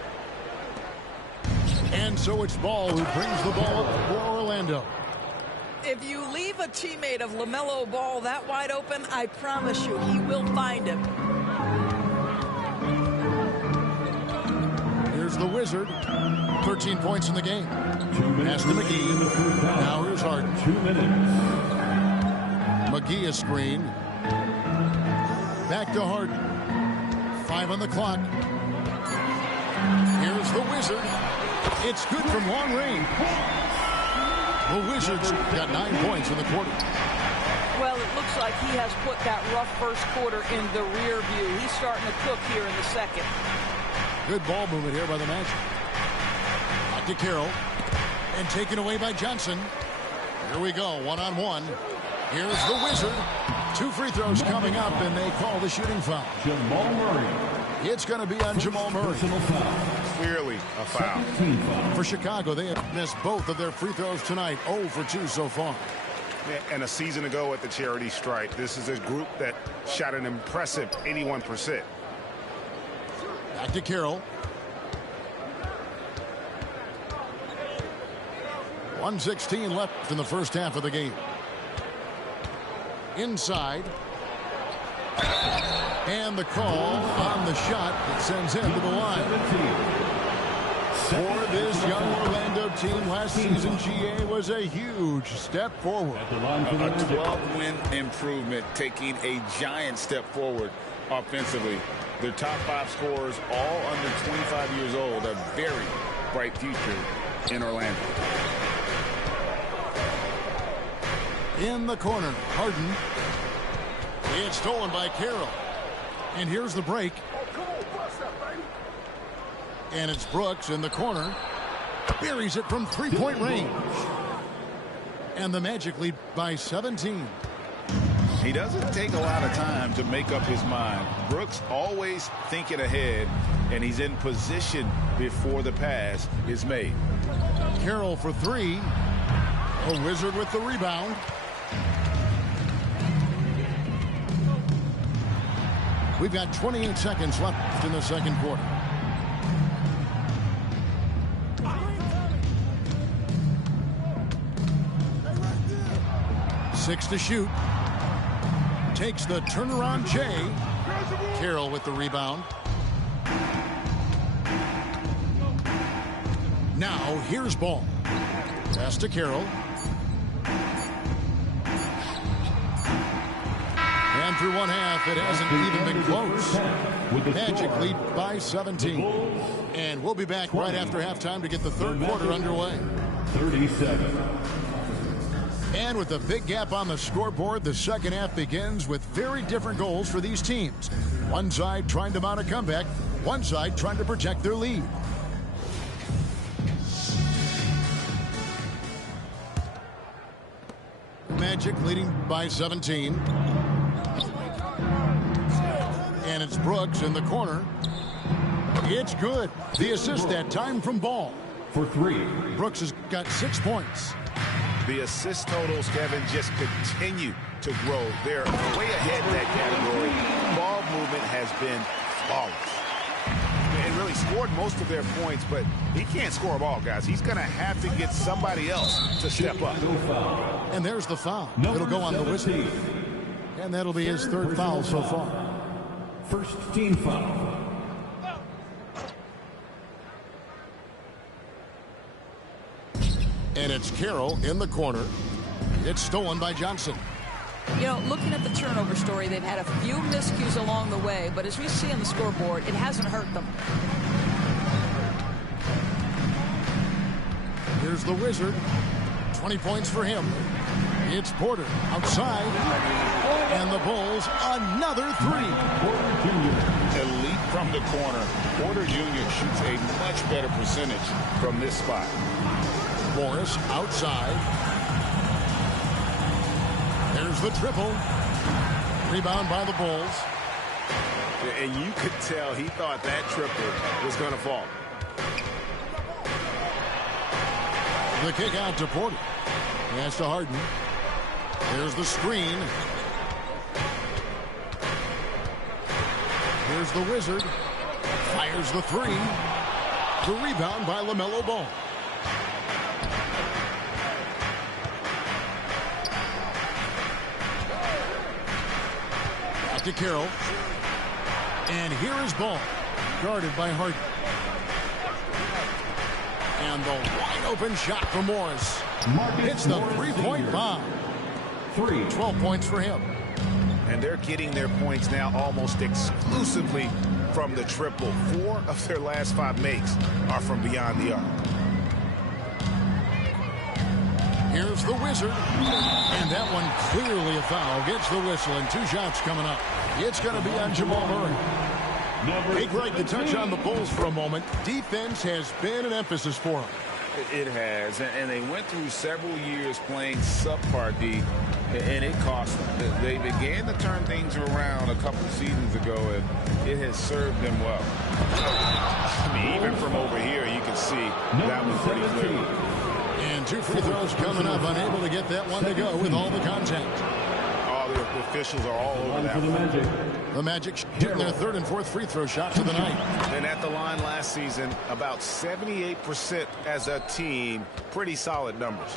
And so it's Ball who brings the ball up for Orlando. If you leave a teammate of LaMelo Ball that wide open, I promise you he will find him. Here's the Wizard. 13 points in the game. Pass to McGee. Now here's Harden. 2 minutes. McGee is screened. Back to Harden. 5 on the clock. Here's the Wizard. It's good from long range. The Wizards got 9 points in the quarter. Well, it looks like he has put that rough first quarter in the rear view. He's starting to cook here in the second. Good ball movement here by the Magic. Back to Carroll. And taken away by Johnson. Here we go, one-on-one. Here's the Wizard. 2 free throws coming up, and they call the shooting foul. Jamal Murray. It's going to be on Jamal Murray. Clearly a foul. For Chicago, they have missed both of their free throws tonight. 0 for 2 so far. And a season ago at the charity stripe, this is a group that shot an impressive 81%. Back to Carroll. 1:16 left in the first half of the game. Inside. And the call on the shot that sends him to the line. For this young Orlando team last season, GA was a huge step forward. A 12-win improvement, taking a giant step forward offensively. Their top 5 scorers, all under 25 years old, a very bright future in Orlando. In the corner, Harden. It's stolen by Carroll. And here's the break. And it's Brooks in the corner. Buries it from 3-point range. And the Magic lead by 17. He doesn't take a lot of time to make up his mind. Brooks always thinking ahead, and he's in position before the pass is made. Carroll for 3. A Wizard with the rebound. We've got 28 seconds left in the second quarter. Six to shoot. Takes the turnaround Jay. Carroll with the rebound. Now here's Ball. Pass to Carroll. And through one half, it hasn't even been close. Magic lead by 17. And we'll be back right after halftime to get the third quarter underway. 37. And with a big gap on the scoreboard, the second half begins with very different goals for these teams. One side trying to mount a comeback, one side trying to protect their lead. Magic leading by 17. And it's Brooks in the corner. It's good. The assist that time from Ball. For 3. Brooks has got 6 points. The assist totals, Kevin, just continue to grow. They're way ahead in that category. Ball movement has been flawless. And really scored most of their points, but he can't score a ball, guys. He's going to have to get somebody else to step up. And there's the foul. It'll go on the Wizard. And that'll be his third foul so far. First team foul. And it's Carroll in the corner. It's stolen by Johnson. You know, looking at the turnover story, they've had a few miscues along the way, but as we see on the scoreboard, it hasn't hurt them. Here's the Wizard. 20 points for him. It's Porter outside. And the Bulls, another 3. Porter Jr. Elite from the corner. Porter Jr. shoots a much better percentage from this spot. Morris outside. There's the triple. Rebound by the Bulls. And you could tell he thought that triple was going to fall. The kick out to Porter. Pass to Harden. There's the screen. Here's the Wizard. Fires the 3. The rebound by LaMelo Ball. Out to Carroll. And here is Ball, guarded by Harden. And the wide open shot for Morris. Hits the three-point bomb. 12 points for him. And they're getting their points now almost exclusively from the triple. 4 of their last 5 makes are from beyond the arc. Here's the Wizard. And that one clearly a foul. Gets the whistle, and 2 shots coming up. It's going to be on Jamal Murray. Hey, Greg, to touch on the Bulls for a moment, defense has been an emphasis for them. It has, and they went through several years playing subpar D, and it cost them. They began to turn things around a couple seasons ago, and it has served them well. I mean, even from over here, you can see that was pretty clear. And 2 free throws coming up, unable to get that one to go with all the contact. The officials are all over that one. The Magic shooting their 3rd and 4th free throw shots of the night. And at the line last season, about 78% as a team. Pretty solid numbers.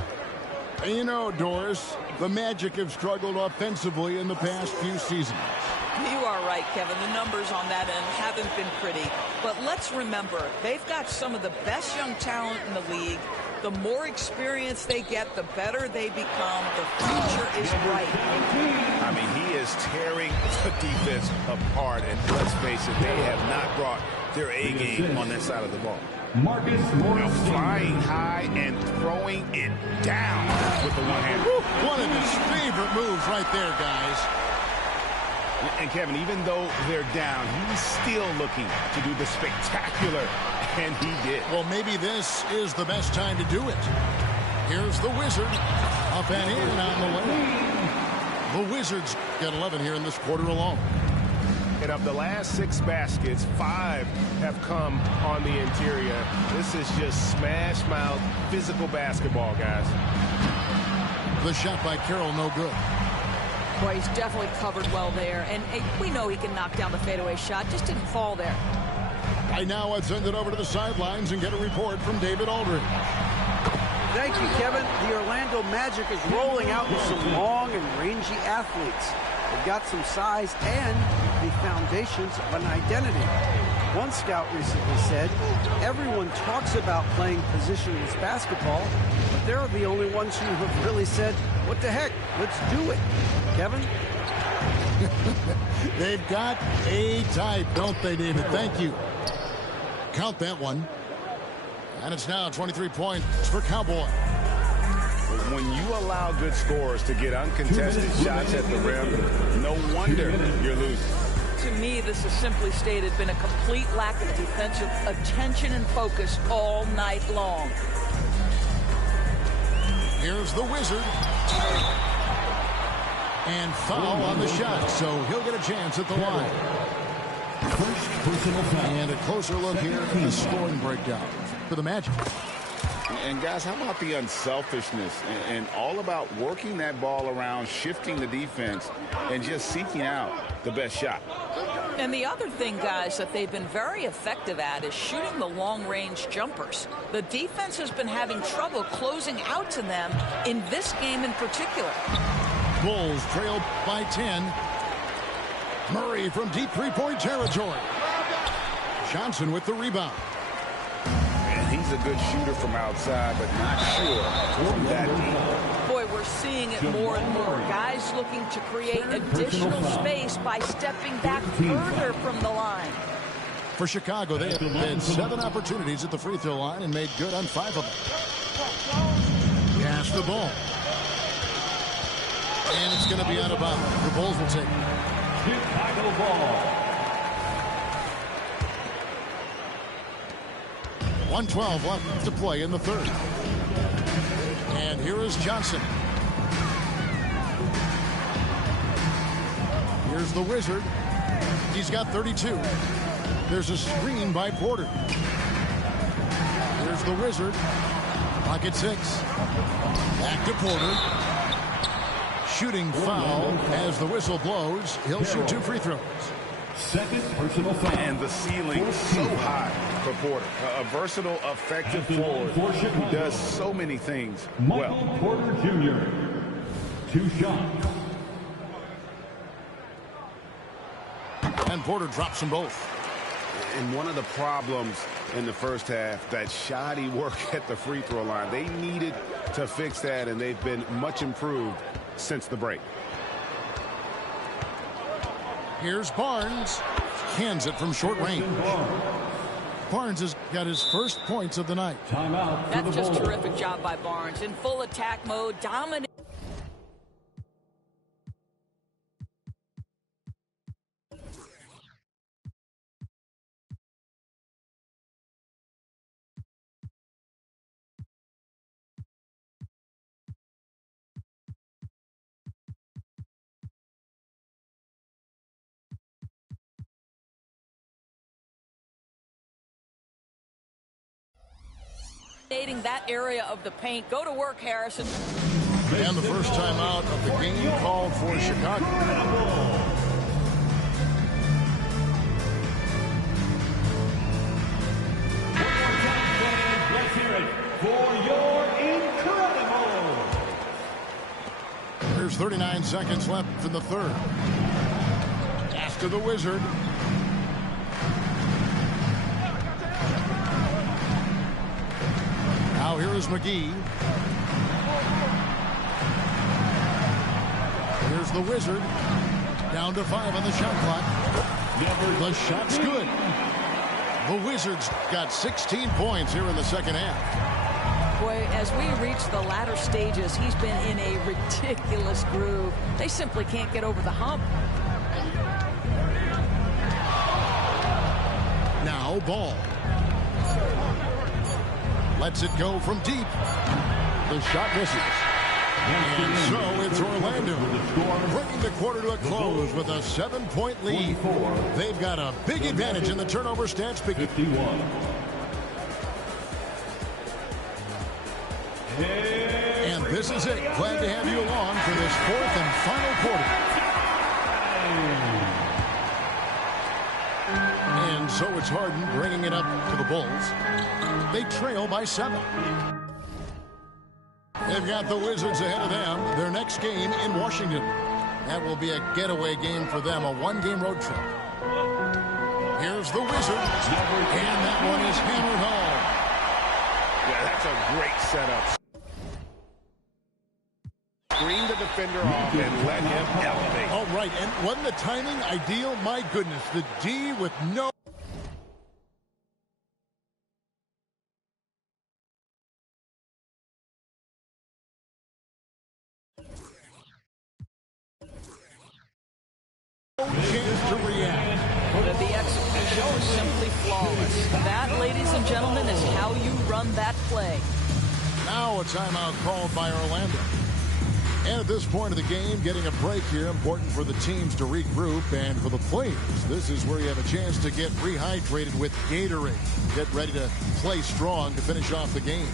And you know, Doris, the Magic have struggled offensively in the past few seasons. You are right, Kevin. The numbers on that end haven't been pretty. But let's remember, they've got some of the best young talent in the league. The more experience they get, the better they become. The future is bright. I mean, he is tearing the defense apart. And let's face it, they have not brought their A game on that side of the ball. Marcus Morris flying high and throwing it down with the one hand. One of his favorite moves right there, guys. And Kevin, even though they're down, he's still looking to do the spectacular, and he did. Well, maybe this is the best time to do it. Here's the Wizard. Up and in on the way. The Wizards got 11 here in this quarter alone. And of the last 6 baskets, 5 have come on the interior. This is just smash mouth physical basketball, guys. The shot by Carroll, no good. Boy, he's definitely covered well there. And we know he can knock down the fadeaway shot. Just didn't fall there. Right now, let's send it over to the sidelines and get a report from David Aldridge. Thank you, Kevin. The Orlando Magic is rolling out with some long and rangy athletes. They've got some size and the foundations of an identity. One scout recently said, everyone talks about playing positionless basketball, but they're the only ones who have really said, what the heck, let's do it. Kevin? They've got a type, don't they, David? Thank you. Count that one. And it's now 23 points for Cowboy. When you allow good scorers to get uncontested shots at the rim, no wonder you're losing. To me, this has simply stated been a complete lack of defensive attention and focus all night long. Here's the Wizard. And foul on the shot, so he'll get a chance at the line. First personal foul. And a closer look here at the scoring breakdown for the Magic. And guys, how about the unselfishness and all about working that ball around, shifting the defense, and just seeking out the best shot. And the other thing, guys, that they've been very effective at is shooting the long-range jumpers. The defense has been having trouble closing out to them in this game in particular. Bulls trailed by 10. Murray from deep three-point territory. Johnson with the rebound. He's a good shooter from outside, but not sure from that deep. Boy, we're seeing it more and more. Guys looking to create additional space by stepping back further from the line. For Chicago, they have had 7 opportunities at the free throw line and made good on 5 of them. Pass the ball. And it's going to be out of bounds. The Bulls will take it. Chicago ball. 1:12 left to play in the third. And here is Johnson. Here's the Wizard. He's got 32. There's a screen by Porter. Here's the Wizard. Pocket 6. Back to Porter. Shooting foul as the whistle blows. He'll shoot 2 free throws. Second personal foul. And the ceiling so high for Porter. A versatile, effective forward who does so many things well. Michael Porter Jr. 2 shots. And Porter drops them both. And one of the problems in the first half, that shoddy work at the free throw line. They needed to fix that, and they've been much improved since the break. Here's Barnes. Cans it from short range. Barnes has got his first points of the night. That's just terrific job by Barnes. In full attack mode, dominant. That area of the paint. Go to work, Harrison. And the first time out of the game called for Chicago. Let's hear it for your Incredible. There's 39 seconds left in the third. Pass to the Wizard. Now here is McGee. Here's the Wizard. Down to 5 on the shot clock. The shot's good. The Wizards got 16 points here in the second half. Boy, as we reach the latter stages, he's been in a ridiculous groove. They simply can't get over the hump. Now Ball. Lets it go from deep. The shot misses. And so it's Orlando bringing the quarter to a close with a 7-point lead. They've got a big advantage in the turnover stats. 51. And this is it. Glad to have you along for this fourth and final quarter. And so it's Harden bringing it up to the Bulls. They trail by 7. They've got the Wizards ahead of them. Their next game in Washington. That will be a getaway game for them, a one-game road trip. Here's the Wizards. And that one is hammered home. Yeah, that's a great setup. Screen the defender off and let him elevate. All right, and wasn't the timing ideal? My goodness, the D with no... chance to react. The execution was simply flawless. That, ladies and gentlemen, is how you run that play. Now a timeout called by Orlando. And at this point of the game, getting a break here, important for the teams to regroup, and for the players, this is where you have a chance to get rehydrated with Gatorade. Get ready to play strong to finish off the game.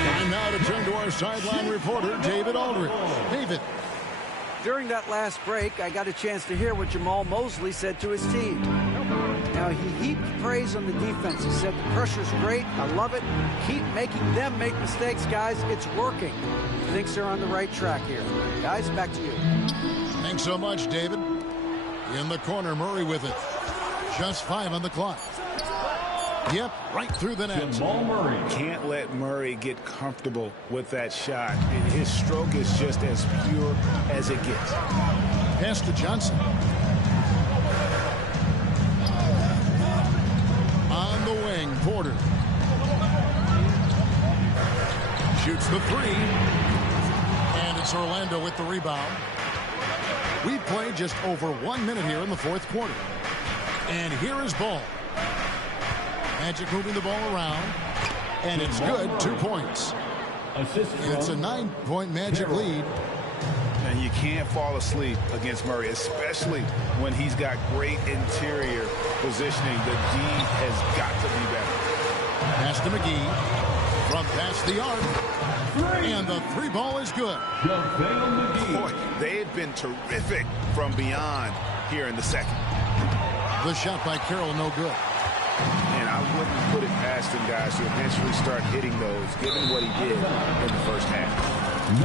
Time now to turn to our sideline reporter, David Aldridge. David. During that last break, I got a chance to hear what Jamal Mosley said to his team. Now, he heaped praise on the defense. He said, the pressure's great. I love it. Keep making them make mistakes, guys. It's working. He thinks they're on the right track here. Guys, back to you. Thanks so much, David. In the corner, Murray with it. Just 5 on the clock. Yep, right through the net. Jamal Murray. Can't let Murray get comfortable with that shot. His stroke is just as pure as it gets. Pass to Johnson. On the wing, Porter. Shoots the 3. And it's Orlando with the rebound. We've played just over 1 minute here in the fourth quarter. And here is Ball. Magic moving the ball around. And it's good. 2 points. And it's a 9-point Magic lead. And you can't fall asleep against Murray, especially when he's got great interior positioning. The D has got to be better. Pass to McGee. From past the arc. And the 3 ball is good. Boy, they have been terrific from beyond here in the second. The shot by Carroll, no good. I wouldn't put it past him, guys, to eventually start hitting those, given what he did in the first half.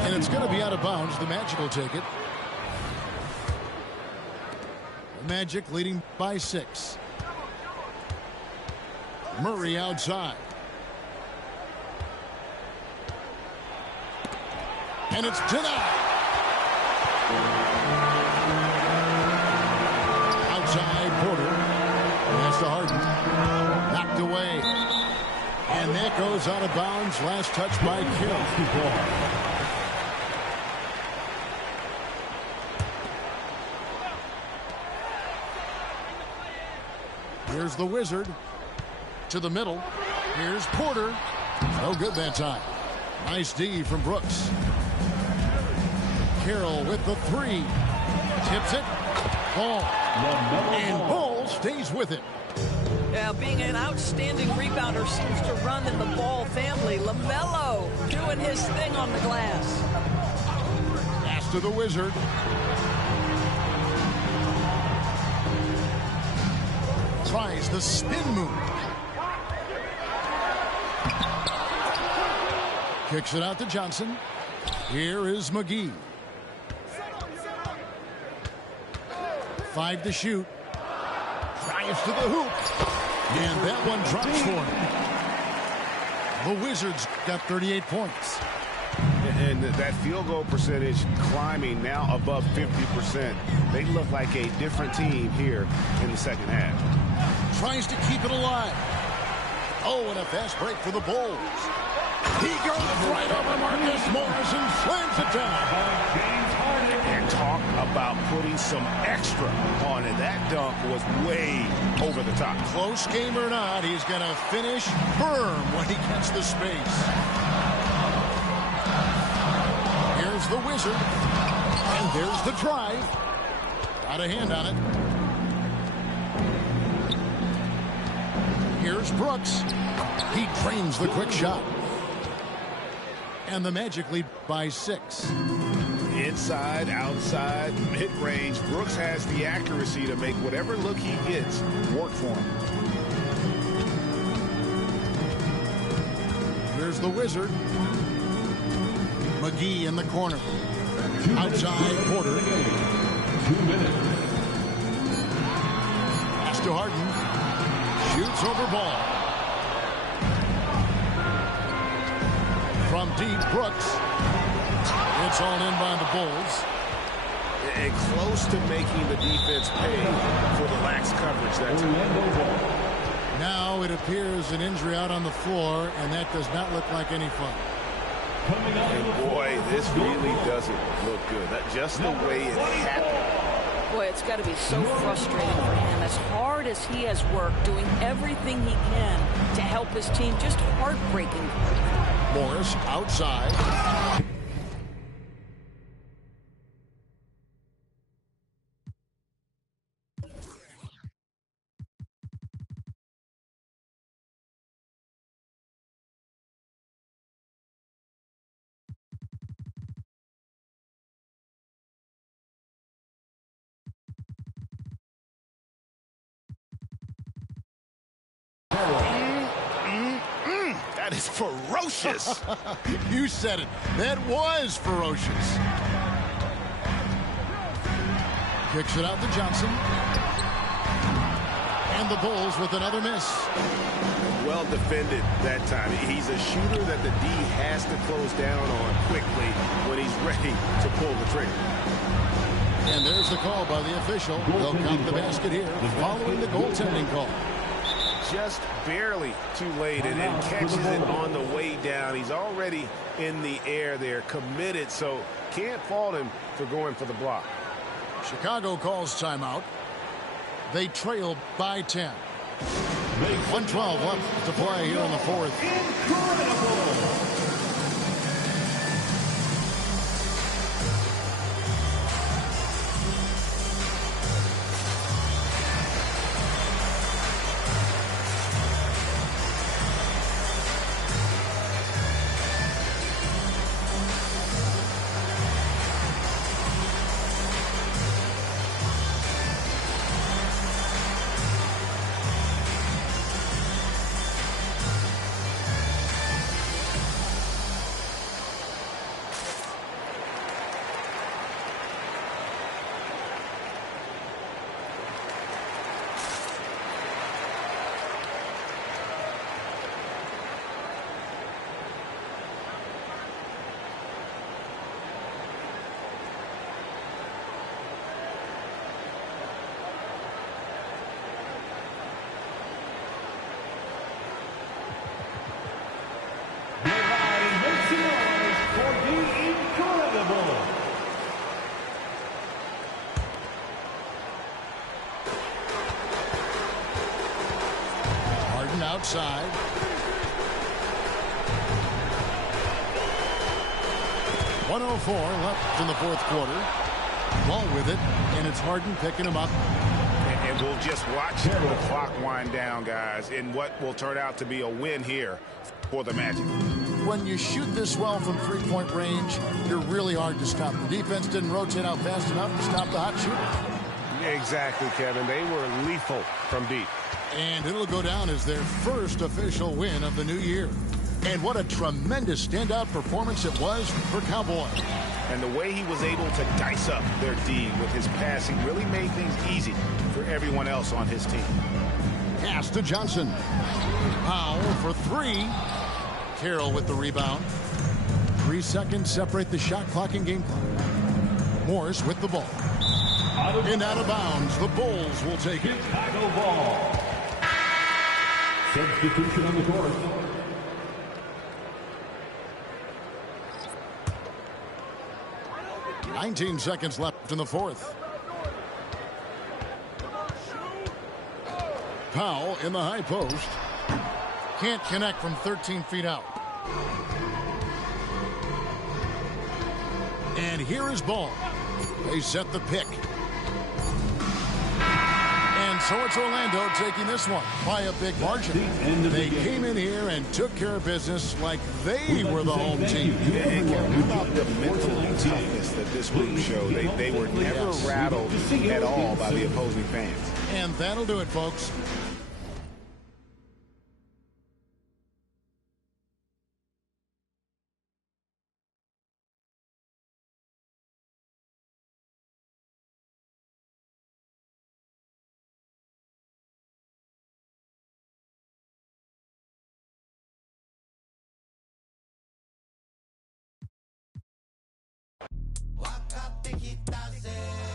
And it's going to be out of bounds. The Magic will take it. The Magic leading by 6. Murray outside. And it's denied. Outside, Porter. Pass to Harden. Knocked away. And that goes out of bounds. Last touch by Carroll. Here's the Wizard. To the middle. Here's Porter. No good that time. Nice D from Brooks. Carroll with the 3. Tips it. Ball. And Ball stays with it. Yeah, being an outstanding rebounder seems to run in the Ball family. LaMelo doing his thing on the glass. Pass to the Wizard. Tries the spin move. Kicks it out to Johnson. Here is McGee. 5 to shoot. Drives to the hoop. And that one drops for him. The Wizards got 38 points. And that field goal percentage climbing now above 50%. They look like a different team here in the second half. Tries to keep it alive. Oh, and a fast break for the Bulls. He goes right over Marcus Morris and slams it down. And talk about putting some extra on it. That dunk was way over the top. Close game or not, he's going to finish firm when he gets the space. Here's the Wizard. And there's the drive. Got a hand on it. Here's Brooks. He drains the quick shot. And the Magic lead by 6. Inside, outside, mid-range. Brooks has the accuracy to make whatever look he gets work for him. Here's the Wizard. McGee in the corner. Outside, Porter. 2 minutes. Pass to Harden. Shoots over Ball. From deep, Brooks. It's all in by the Bulls. And close to making the defense pay for the lax coverage that time. Now it appears an injury out on the floor, and that does not look like any fun. And boy, this really doesn't look good. Just the way it happened. Boy, it's got to be so frustrating for him. As hard as he has worked, doing everything he can to help his team, just heartbreaking. Morris outside. That is ferocious. You said it. That was ferocious. Kicks it out to Johnson. And the Bulls with another miss. Well defended that time. He's a shooter that the D has to close down on quickly when he's ready to pull the trigger. And there's the call by the official. They'll count the basket here following the goaltending call. Just barely too late and catches it on the way down. He's already in the air there, committed, so can't fault him for going for the block. Chicago calls timeout. They trail by 10. 1:12 left to play here in the fourth. Incredible. outside. .104 left in the fourth quarter. Ball with it, and it's Harden picking him up. And we'll just watch the clock wind down, guys, in what will turn out to be a win here for the Magic. When you shoot this well from three-point range, you're really hard to stop. The defense didn't rotate out fast enough to stop the hot shooter. Exactly, Kevin. They were lethal from deep. And it'll go down as their first official win of the new year. And what a tremendous standout performance it was for Cowboy. And the way he was able to dice up their D with his passing really made things easy for everyone else on his team. Pass to Johnson. Powell for three. Carroll with the rebound. 3 seconds separate the shot clock and game clock. Morris with the ball. And out of bounds, the Bulls will take it. Chicago ball. Substitution on the court. 19 seconds left in the fourth. Powell in the high post. Can't connect from 13 feet out. And here is Ball. They set the pick. And so it's Orlando taking this one by a big margin. They came in here and took care of business like they were the home team. And how about the mental toughness that this group showed? They were never rattled at all by the opposing fans. And that'll do it, folks.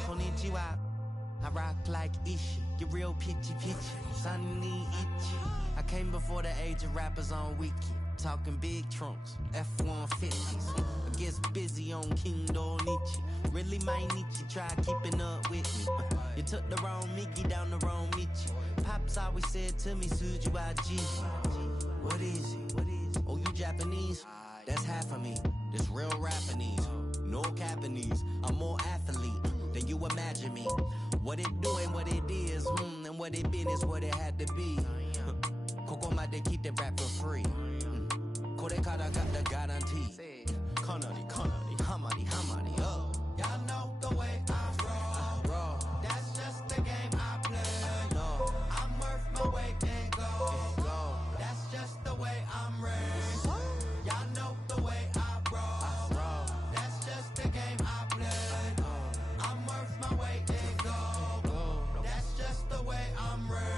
Konnichiwa. I rock like Ishi, get real pitchy. Sunny itchy. I came before the age of rappers on Wiki. Talking big trunks, F-150s. I guess busy on King Donichi. Really might need you try keeping up with me. You took the wrong Mickey down the wrong Michi. Pops always said to me, Suju IG. What is it? Oh, you Japanese? That's half of me. This real Japanese. No Japanese. I'm more athlete than you imagine me. What it doing, what it is, and what it been is what it had to be. Koko made keep the rap for free. Kore kara got the guarantee. Kanari, hamari, oh. Y'all know the way I roll. That's just the game I play. No, I'm worth my weight in gold. That's just the way I'm raised. Y'all know the way I roll. That's just the game I play. I'm worth my weight in gold. That's just the way I'm raised.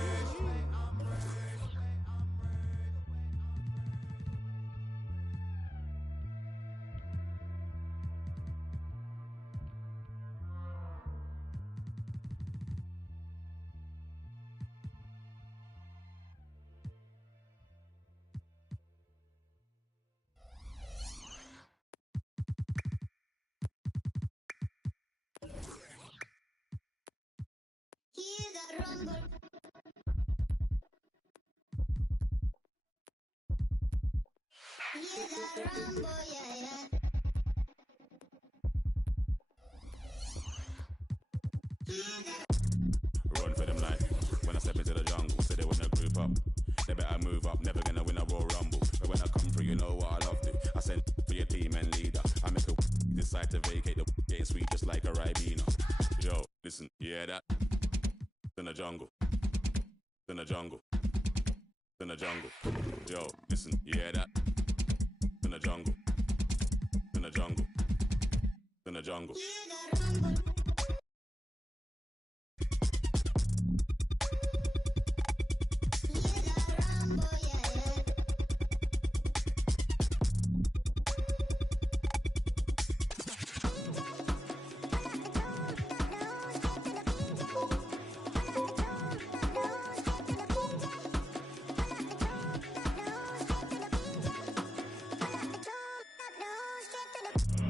Run for them life. When I step into the jungle, say they wanna group up. They better move up, never gonna win a Royal Rumble. But when I come through, you know what I love to. I send for your team and leader. I make a decide to vacate the getting sweet just like a Ribena. Yo, listen, you hear that? In the jungle. In the jungle. In the jungle. Yo, listen, you hear that? In the jungle. In the jungle. In the jungle.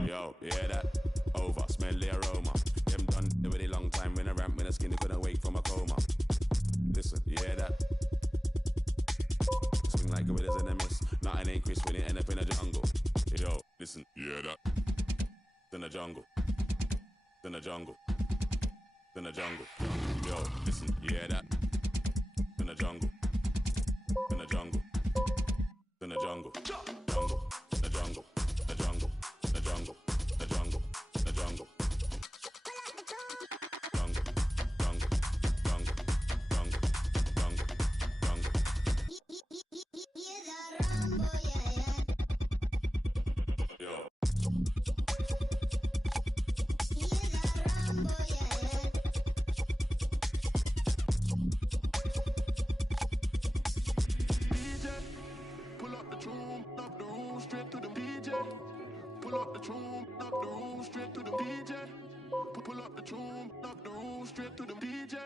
Yo, you hear that? Over, smell the aroma. Them done a really long time when I ramp when the skinny couldn't wake from a coma. Listen, you hear that? like gorillas in a mist. Nothing ain't crisp when it end up in a jungle. Yo, listen, yeah that. In the jungle. In the jungle. In the jungle. Yo, listen, yeah that. In the jungle. In the jungle. In the jungle. Jungle. The jungle. The jungle. The jungle. The jungle. The jungle. Pull up the tune, knock the room straight to the DJ. Pull up the tune, knock the room straight to the DJ.